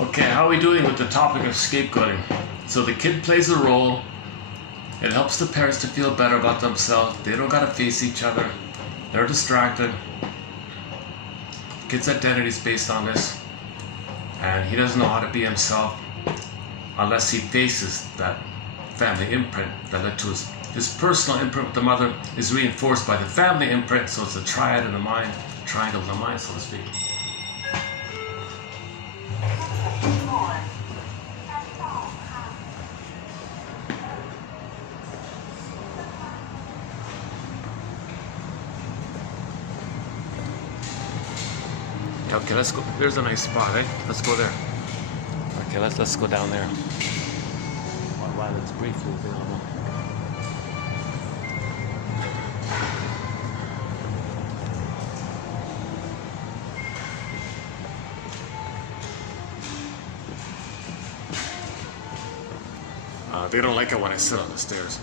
Okay, how are we doing with the topic of scapegoating? So the kid plays a role. It helps the parents to feel better about themselves. They don't gotta face each other. They're distracted. The kid's identity is based on this. And he doesn't know how to be himself unless he faces that family imprint that led to his personal imprint with the mother is reinforced by the family imprint. So it's a triad in the mind, triangle in the mind, so to speak. Okay, let's go. There's a nice spot, eh? Let's go there. Okay, let's go down there. While it's briefly available. They don't like it when I sit on the stairs.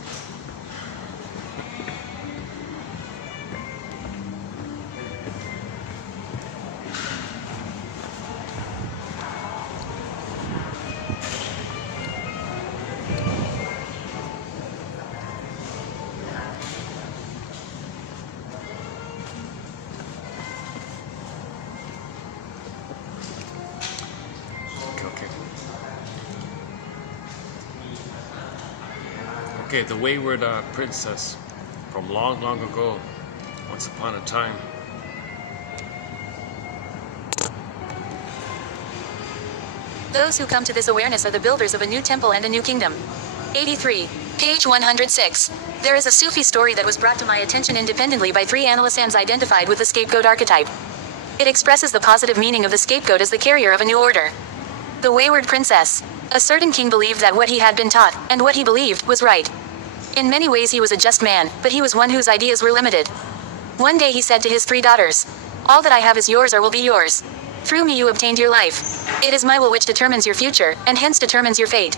Okay, the wayward princess from long, long ago, once upon a time. Those who come to this awareness are the builders of a new temple and a new kingdom. 83. Page 106. There is a Sufi story that was brought to my attention independently by 3 analysts identified with the scapegoat archetype. It expresses the positive meaning of the scapegoat as the carrier of a new order. The wayward princess. A certain king believed that what he had been taught, and what he believed, was right. In many ways he was a just man, but he was one whose ideas were limited. One day he said to his 3 daughters, "All that I have is yours or will be yours. Through me you obtained your life. It is my will which determines your future, and hence determines your fate."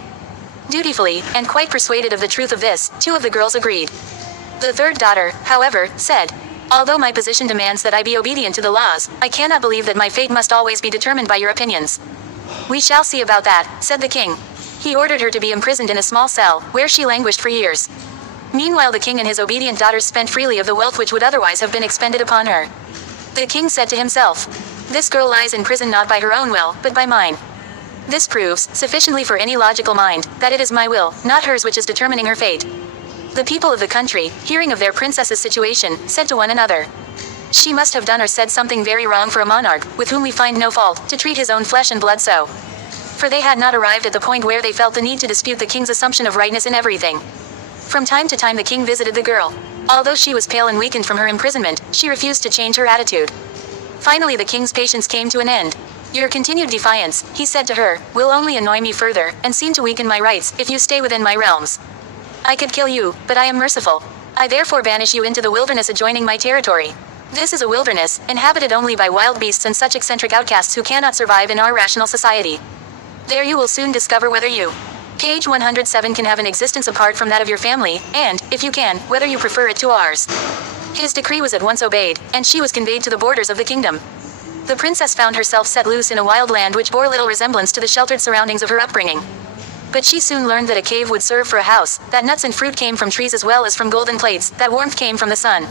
Dutifully, and quite persuaded of the truth of this, 2 of the girls agreed. The 3rd daughter, however, said, "Although my position demands that I be obedient to the laws, I cannot believe that my fate must always be determined by your opinions." "We shall see about that," said the king. He ordered her to be imprisoned in a small cell, where she languished for years. Meanwhile the king and his obedient daughters spent freely of the wealth which would otherwise have been expended upon her. The king said to himself, "This girl lies in prison not by her own will, but by mine. This proves, sufficiently for any logical mind, that it is my will, not hers, which is determining her fate." The people of the country, hearing of their princess's situation, said to one another, "She must have done or said something very wrong for a monarch, with whom we find no fault, to treat his own flesh and blood so." For they had not arrived at the point where they felt the need to dispute the king's assumption of rightness in everything. From time to time the king visited the girl. Although she was pale and weakened from her imprisonment, she refused to change her attitude. Finally the king's patience came to an end. "Your continued defiance," he said to her, "will only annoy me further, and seem to weaken my rights, if you stay within my realms. I could kill you, but I am merciful. I therefore banish you into the wilderness adjoining my territory. This is a wilderness, inhabited only by wild beasts and such eccentric outcasts who cannot survive in our rational society. There you will soon discover whether you, page 107, can have an existence apart from that of your family, and, if you can, whether you prefer it to ours." His decree was at once obeyed, and she was conveyed to the borders of the kingdom. The princess found herself set loose in a wild land which bore little resemblance to the sheltered surroundings of her upbringing. But she soon learned that a cave would serve for a house, that nuts and fruit came from trees as well as from golden plates, that warmth came from the sun.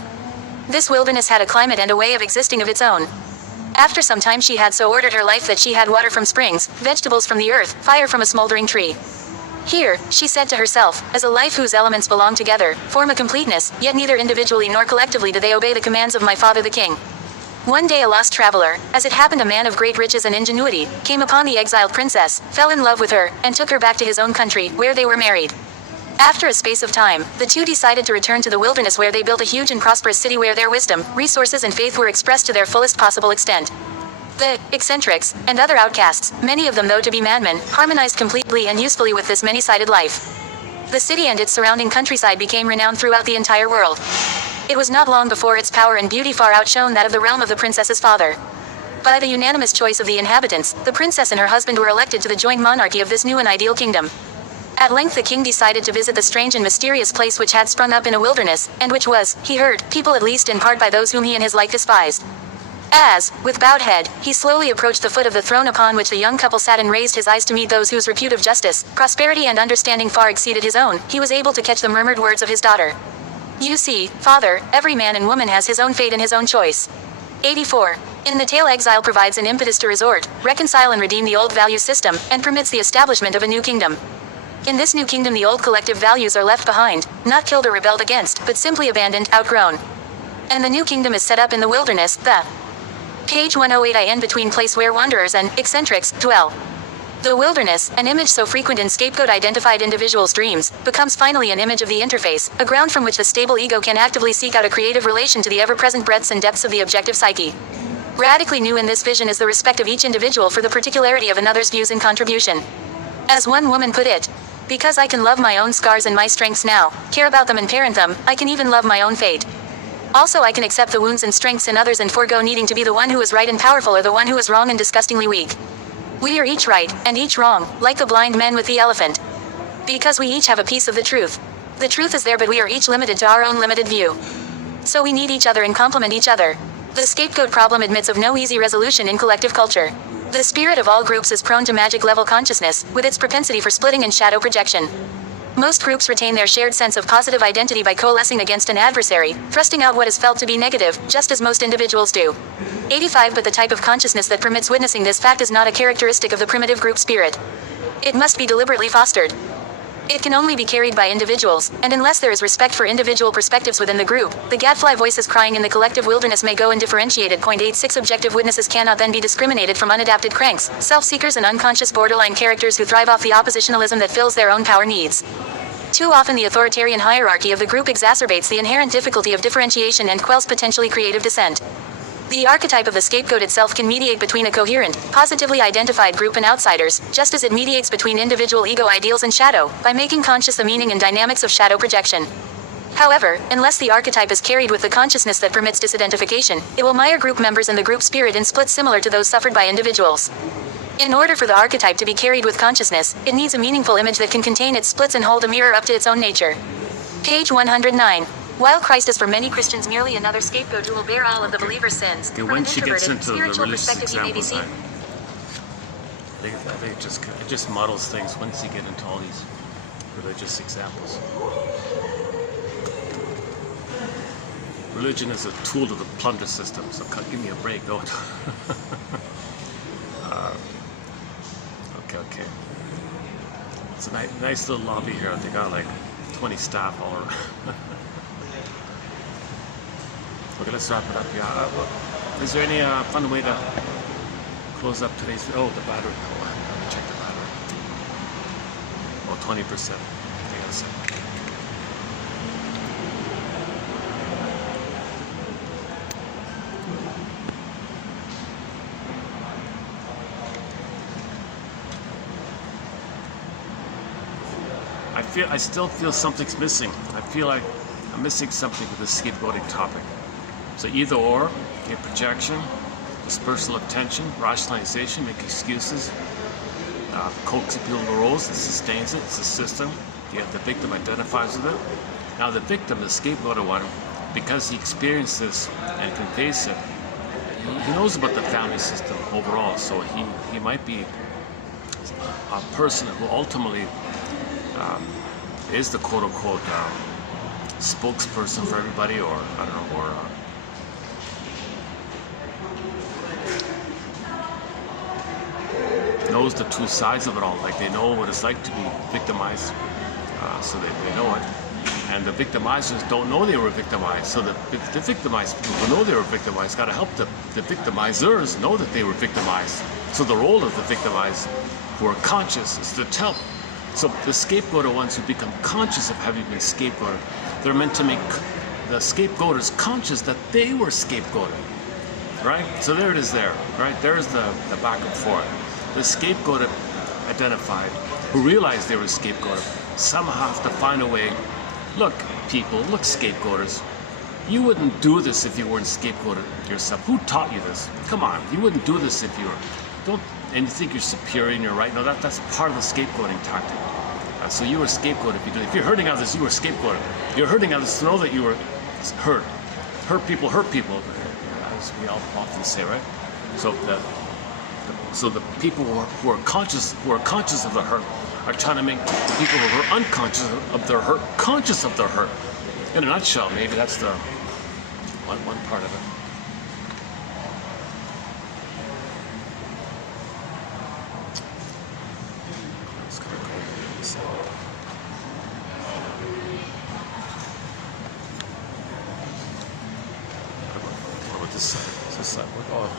This wilderness had a climate and a way of existing of its own. After some time she had so ordered her life that she had water from springs, vegetables from the earth, fire from a smoldering tree. "Here," she said to herself, "is a life whose elements belong together, form a completeness, yet neither individually nor collectively do they obey the commands of my father the king." One day a lost traveler, as it happened a man of great riches and ingenuity, came upon the exiled princess, fell in love with her, and took her back to his own country, where they were married. After a space of time, the 2 decided to return to the wilderness, where they built a huge and prosperous city where their wisdom, resources and faith were expressed to their fullest possible extent. The eccentrics, and other outcasts, many of them though to be madmen, harmonized completely and usefully with this many-sided life. The city and its surrounding countryside became renowned throughout the entire world. It was not long before its power and beauty far outshone that of the realm of the princess's father. By the unanimous choice of the inhabitants, the princess and her husband were elected to the joint monarchy of this new and ideal kingdom. At length the king decided to visit the strange and mysterious place which had sprung up in a wilderness, and which was, he heard, people at least in part by those whom he and his like despised. As, with bowed head, he slowly approached the foot of the throne upon which the young couple sat and raised his eyes to meet those whose repute of justice, prosperity and understanding far exceeded his own, he was able to catch the murmured words of his daughter. "You see, father, every man and woman has his own fate and his own choice." 84. In the tale exile provides an impetus to resort, reconcile and redeem the old value system, and permits the establishment of a new kingdom. In this new kingdom the old collective values are left behind, not killed or rebelled against, but simply abandoned, outgrown. And the new kingdom is set up in the wilderness, the page 108 in between place where wanderers and eccentrics dwell. The wilderness, an image so frequent in scapegoat-identified individuals' dreams, becomes finally an image of the interface, a ground from which the stable ego can actively seek out a creative relation to the ever-present breadths and depths of the objective psyche. Radically new in this vision is the respect of each individual for the particularity of another's views and contribution. As one woman put it, "Because I can love my own scars and my strengths now, care about them and parent them, I can even love my own fate. Also I can accept the wounds and strengths in others and forego needing to be the one who is right and powerful or the one who is wrong and disgustingly weak. We are each right, and each wrong, like the blind men with the elephant. Because we each have a piece of the truth. The truth is there, but we are each limited to our own limited view. So we need each other and complement each other. The scapegoat problem admits of no easy resolution in collective culture. The spirit of all groups is prone to magic level consciousness, with its propensity for splitting and shadow projection. Most groups retain their shared sense of positive identity by coalescing against an adversary, thrusting out what is felt to be negative, just as most individuals do. 85 But the type of consciousness that permits witnessing this fact is not a characteristic of the primitive group spirit. It must be deliberately fostered. It can only be carried by individuals, and unless there is respect for individual perspectives within the group, the gadfly voices crying in the collective wilderness may go undifferentiated. 86 Objective witnesses cannot then be discriminated from unadapted cranks, self-seekers and unconscious borderline characters who thrive off the oppositionalism that fills their own power needs. Too often the authoritarian hierarchy of the group exacerbates the inherent difficulty of differentiation and quells potentially creative dissent. The archetype of the scapegoat itself can mediate between a coherent, positively identified group and outsiders, just as it mediates between individual ego ideals and shadow, by making conscious the meaning and dynamics of shadow projection. However, unless the archetype is carried with the consciousness that permits disidentification, it will mire group members in the group spirit in splits similar to those suffered by individuals. In order for the archetype to be carried with consciousness, it needs a meaningful image that can contain its splits and hold a mirror up to its own nature. Page 109. While Christ is for many Christians merely another scapegoat who will bear all of the believer's sins, Okay, from when an she gets introverted, into the spiritual religious perspective he may be examples, seen. I think it just muddles things once you get into all these religious examples. Religion is a tool to the plunder system, so give me a break, don't. Okay. It's a nice little lobby here. They got like 20 staff all around. Okay, let's wrap it up. Yeah. Is there any fun way to close up today's? Oh, the battery. Oh, let me check the battery. Oh, 20%. Yes. I still feel something's missing. I feel like I'm missing something with the scapegoating topic. So either or, okay, projection, dispersal of attention, rationalization, make excuses, coaxing people to arose, it sustains it, it's a system. You have the victim identifies with it. Now the victim, the scapegoated one, because he experienced this and can face it, he knows about the family system overall, so he might be a person who ultimately is the quote-unquote spokesperson for everybody, or I don't know, or knows the two sides of it all. Like they know what it's like to be victimized, so they know it. And the victimizers don't know they were victimized, so the victimized people who know they were victimized got to help the victimizers know that they were victimized. So the role of the victimized who are conscious is to help. So the scapegoated ones who become conscious of having been scapegoated, they're meant to make the scapegoaters conscious that they were scapegoated, right? So there it is there, right? There's the back and forth. The scapegoated identified, who realized they were scapegoated, somehow have to find a way. Look, people, look, scapegoaters, you wouldn't do this if you weren't scapegoated yourself. Who taught you this? Come on, you wouldn't do this if you were. And you think you're superior and you're right. No, that's part of the scapegoating tactic. So you were scapegoated if you do. If you're hurting others, you were scapegoated. You're hurting others to know that you were hurt. Hurt people, as we all often say, right? So the people who are conscious of the hurt are trying to make the people who are unconscious of their hurt conscious of their hurt. In a nutshell, maybe that's the one part of it. What about this side? This side. Oh.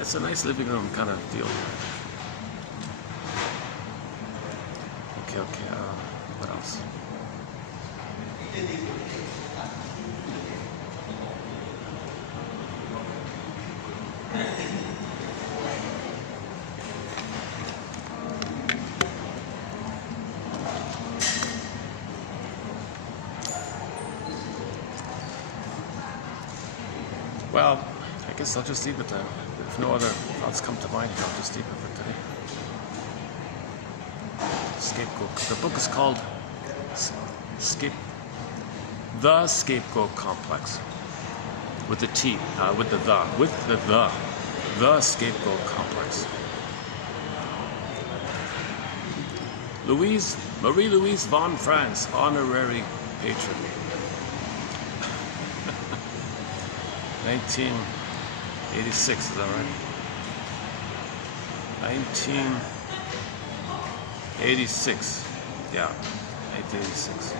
It's a nice living room kind of deal. Okay, what else? Well, I guess I'll just leave it there. If no other thoughts come to mind, I'll just leave it for today. Scapegoat. The book is called The Scapegoat Complex. With the T, with the Scapegoat Complex. Marie-Louise von Franz, honorary patron. 1986, is that right? 1986. Yeah, 1986.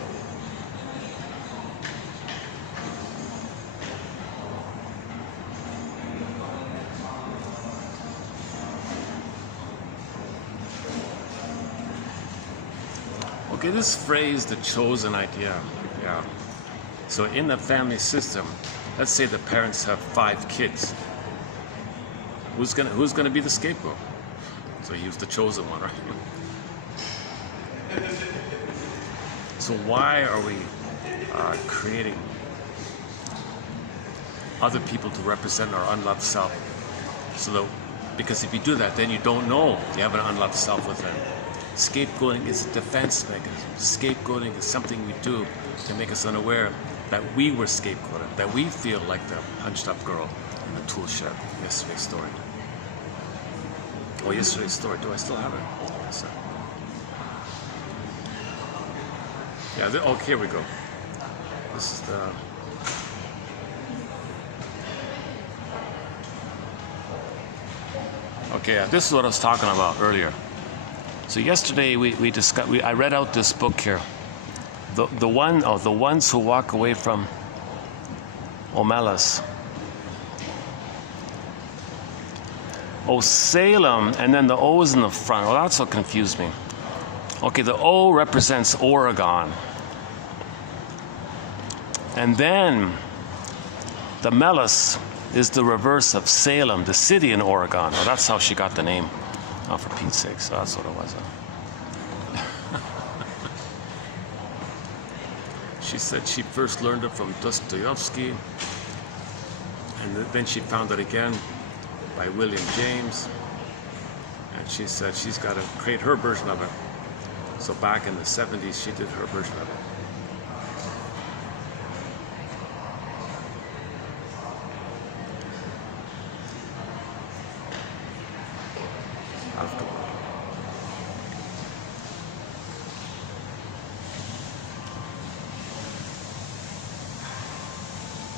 Okay, this phrase, the chosen idea, yeah. So in the family system, let's say the parents have 5 kids. Who's gonna be the scapegoat? So he was the chosen one, right? So why are we creating other people to represent our unloved self? Because if you do that, then you don't know you have an unloved self within. Scapegoating is a defense mechanism. Scapegoating is something we do to make us unaware that we were scapegoated, that we feel like the hunched up girl in the tool shed. Yesterday's story. Oh, yesterday's story. Do I still have it? Yes, yeah, oh, here we go. This is the... Okay, this is what I was talking about earlier. So yesterday we discussed. I read out this book here. The ones who walk away from Omelas. Oh, Salem, and then the O is in the front. Well, that's what confused me. Okay, the O represents Oregon. And then the Melas is the reverse of Salem, the city in Oregon. Well, that's how she got the name. Oh, for Pete's sake, so that's what it was. She said she first learned it from Dostoevsky, and then she found it again by William James, and she said she's got to create her version of it. So back in the 70s, she did her version of it.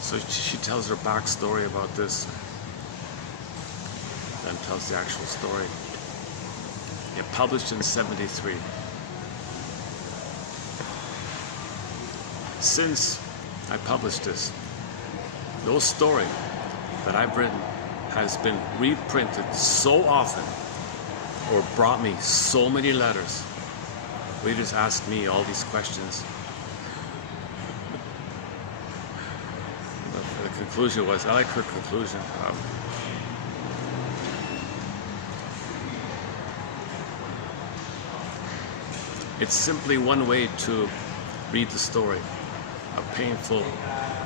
So she tells her backstory about this, then tells the actual story. It published in '73. Since I published this, no story that I've written has been reprinted so often or brought me so many letters. Readers ask me all these questions. The conclusion was, I like her conclusion. It's simply one way to read the story, a painful,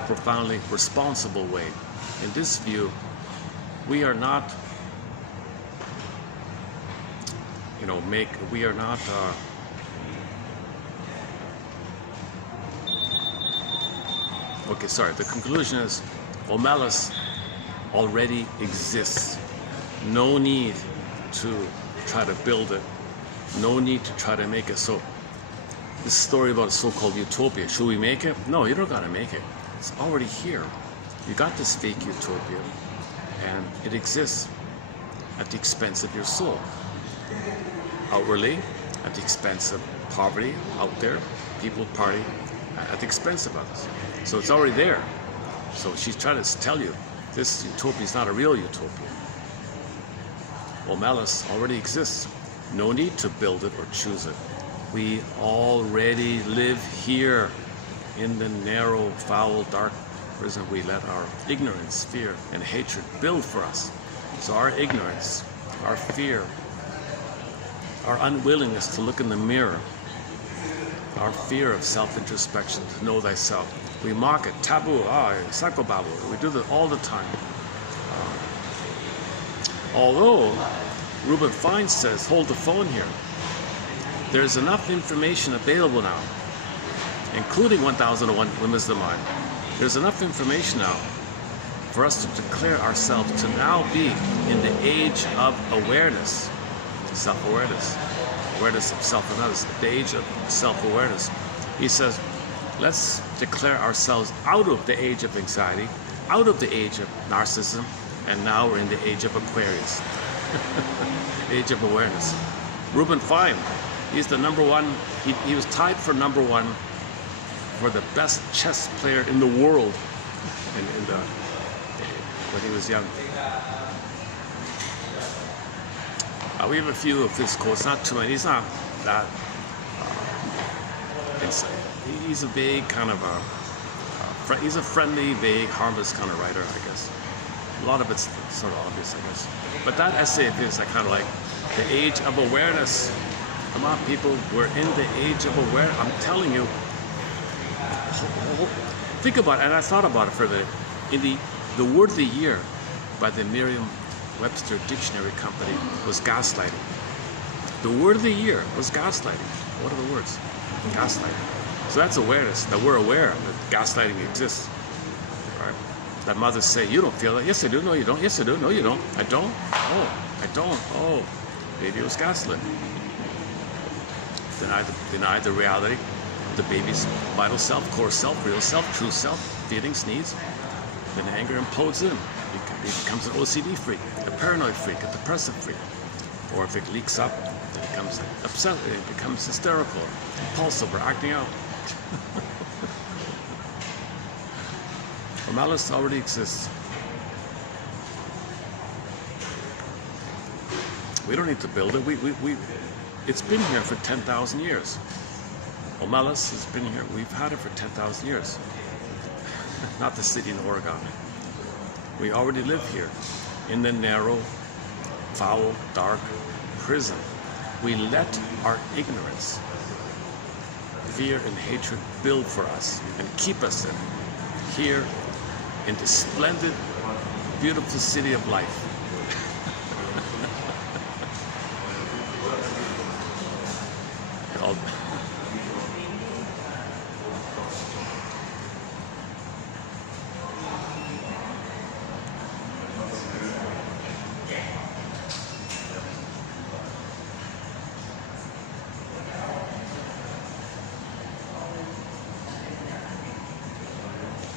profoundly responsible way. In this view, we are not, we are not okay, sorry, the conclusion is Omelas already exists. No need to try to build it. No need to try to make it. So this story about a so-called utopia, should we make it? No, you don't gotta make it. It's already here. You got this fake utopia, and it exists at the expense of your soul. Outwardly, at the expense of poverty out there, people party at the expense of others. So it's already there. So she's trying to tell you, this utopia is not a real utopia. Omelas already exists. No need to build it or choose it. We already live here in the narrow, foul, dark prison we let our ignorance, fear, and hatred build for us. So our ignorance, our fear, our unwillingness to look in the mirror, our fear of self-introspection, to know thyself. We mock it, taboo, psychobabble. We do that all the time. Although Reuben Fine says, hold the phone here. There's enough information available now, including 1001 Limits of the Mind. There's enough information now for us to declare ourselves to now be in the age of awareness, self-awareness. awareness of self and others, the age of self-awareness. He says, let's declare ourselves out of the age of anxiety, out of the age of narcissism, and now we're in the age of Aquarius. Age of awareness. Reuben Fine, he's the number one, he was tied for number one for the best chess player in the world when he was young. We have a few of his quotes, not too many. He's not that insane. He's a vague kind of he's a friendly, vague, harmless kind of writer, I guess. A lot of it's sort of obvious, I guess. But that essay of his, I kind of like, the age of awareness. Come on, people, we're in the age of awareness. I'm telling you. Think about it, and I thought about it for a minute. In the word of the year by the Merriam-Webster Dictionary Company was gaslighting. The word of the year was gaslighting. What are the words? Gaslighting. So that's awareness, that we're aware that gaslighting exists. Right? That mothers say, you don't feel that. Yes, I do. No, you don't. Yes, I do. No, you don't. I don't. Oh, I don't. Oh, baby was gaslit. Deny the reality of the baby's vital self, core self, real self, true self, feelings, needs. Then anger implodes in. He becomes an OCD freak, a paranoid freak, a depressive freak. Or if it leaks up, it becomes upset, it becomes hysterical, impulsive, or acting out. Malice already exists. We don't need to build it. It's been here for 10,000 years. Malice has been here. We've had it for 10,000 years. Not the city in Oregon. We already live here in the narrow, foul, dark prison. We let our ignorance, fear, and hatred build for us and keep us here in the splendid, beautiful city of life.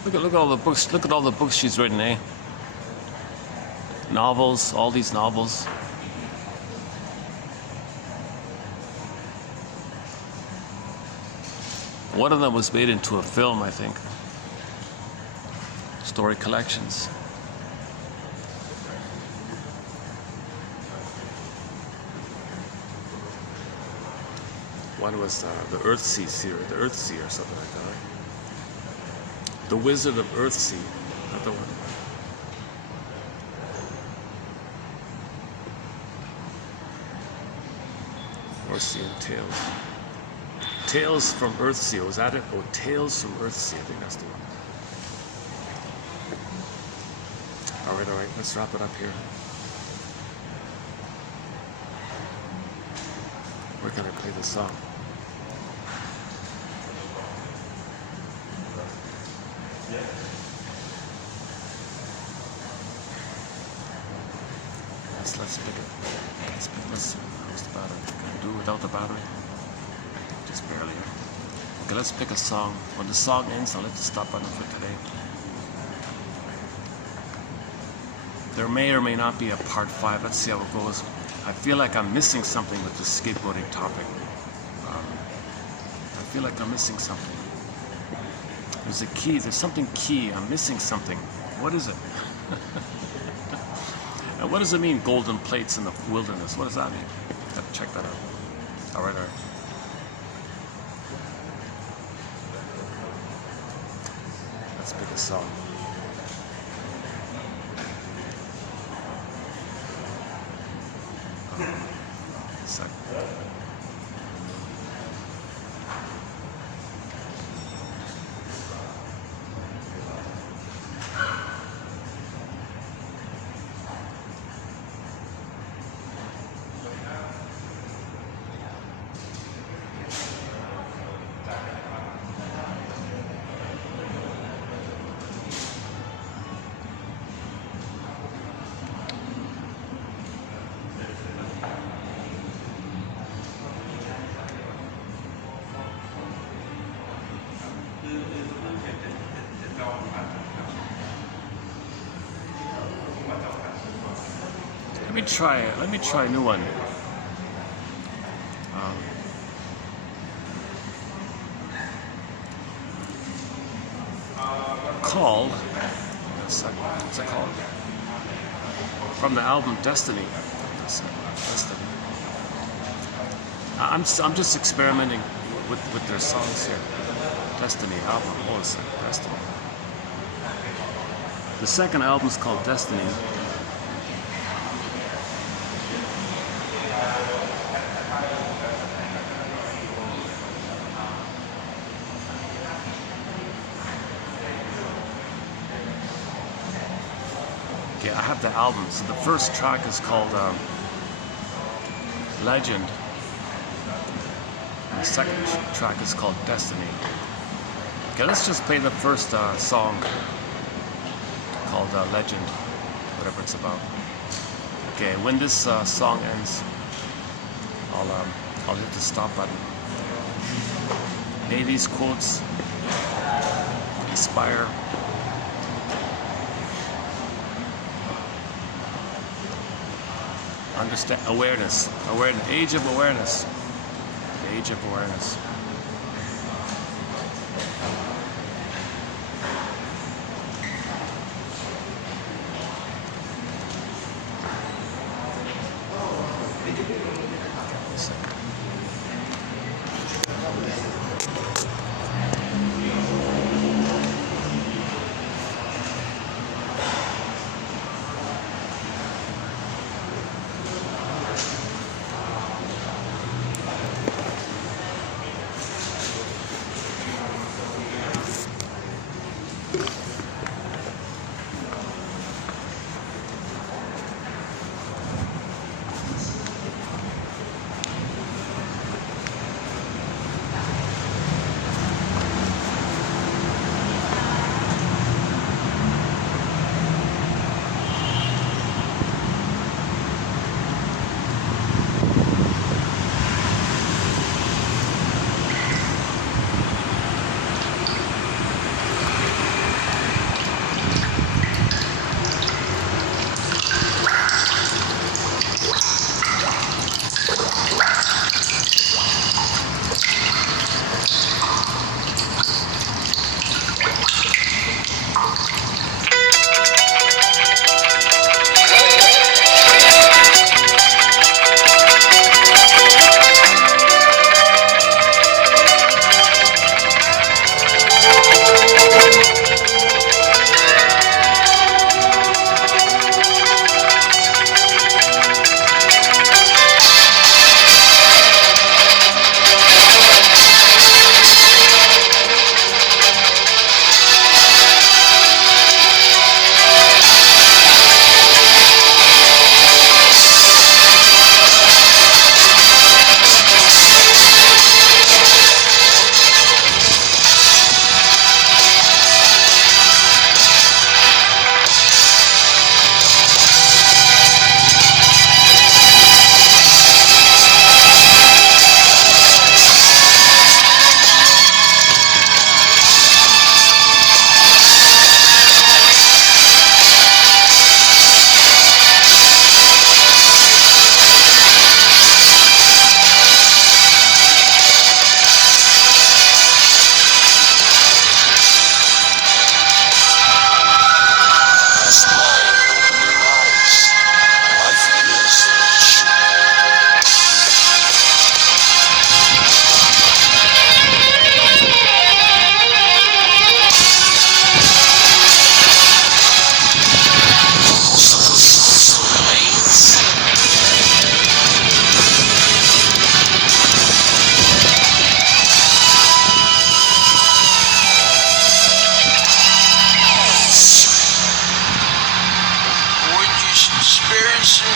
Look at all the books. Look at all the books she's written, eh? Novels, all these novels. One of them was made into a film, I think. Story collections. One was the Earthsea series, the Earthsea or something like that, right? The Wizard of Earthsea, not the one. Earthsea and Tales. Tales from Earthsea, was that it? Oh, Tales from Earthsea, I think that's the one. All right, let's wrap it up here. Where can I play this song? Let's pick it. How's the battery? Can I do without the battery? Just barely. Okay, let's pick a song. When the song ends, I'll let you stop on it for today. There may or may not be a part 5. Let's see how it goes. I feel like I'm missing something with the skateboarding topic. I feel like I'm missing something. There's a key. There's something key. I'm missing something. What is it? And what does it mean, golden plates in the wilderness? What does that mean? Got to check that out. All right. Let's pick a song. A sec. Let me try a new one. Called, what's it called? From the album Destiny. Destiny. I'm just experimenting with their songs here. Destiny album. What is it? Destiny. The second album is called Destiny. Okay, I have the album. So the first track is called Legend. And the second track is called Destiny. Okay, let's just play the first song called Legend, whatever it's about. Okay, when this song ends, I'll hit the stop button. May these quotes inspire understand awareness, age of awareness, the age of awareness.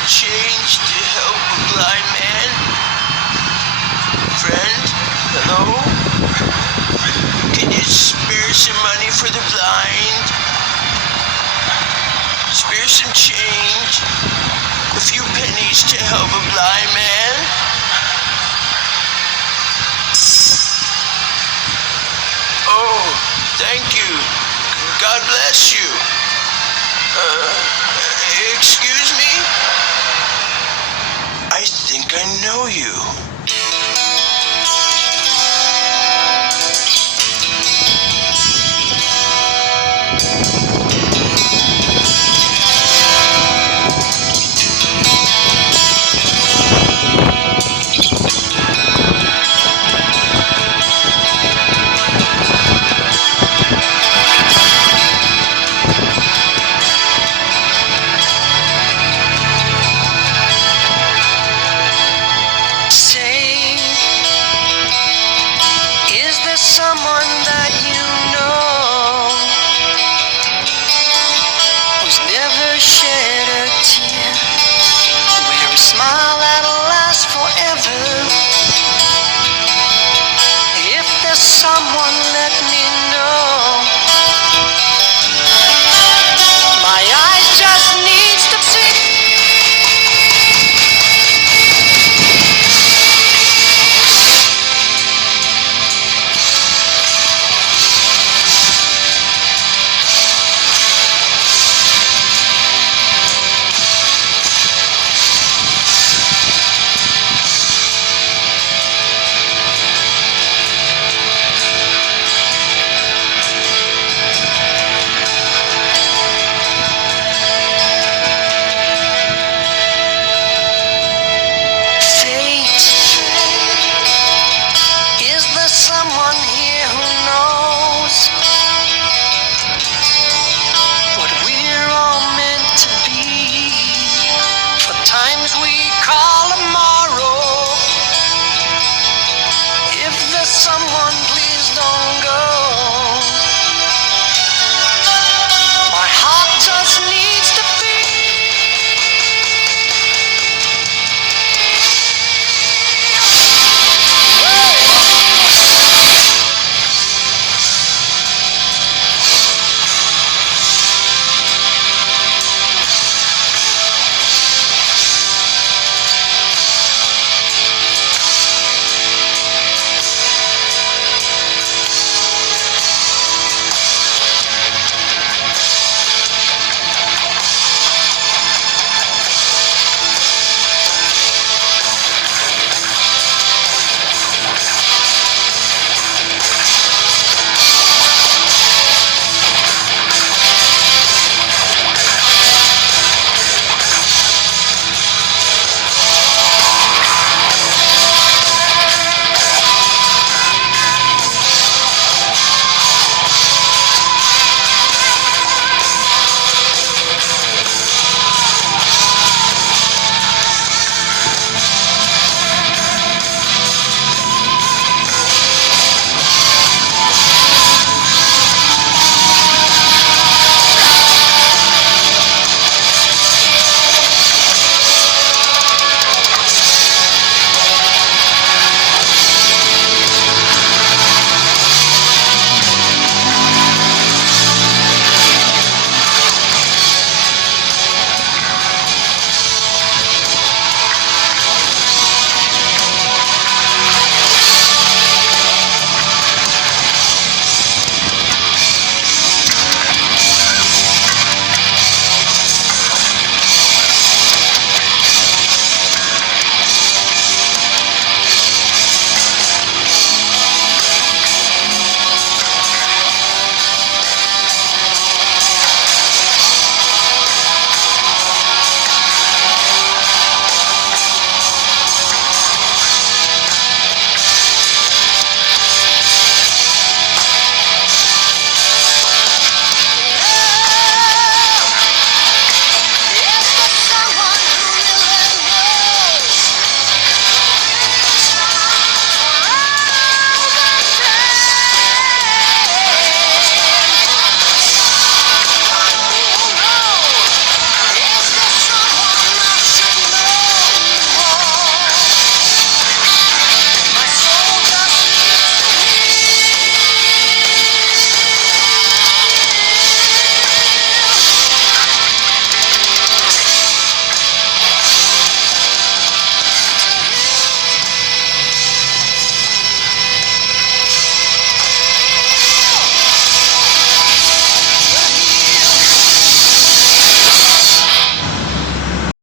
change to help a blind man? Friend, hello? Can you spare some money for the blind? Spare some change, a few pennies to help a blind man? Oh. you. God bless you. Excuse me? I think I know you. Say, is there someone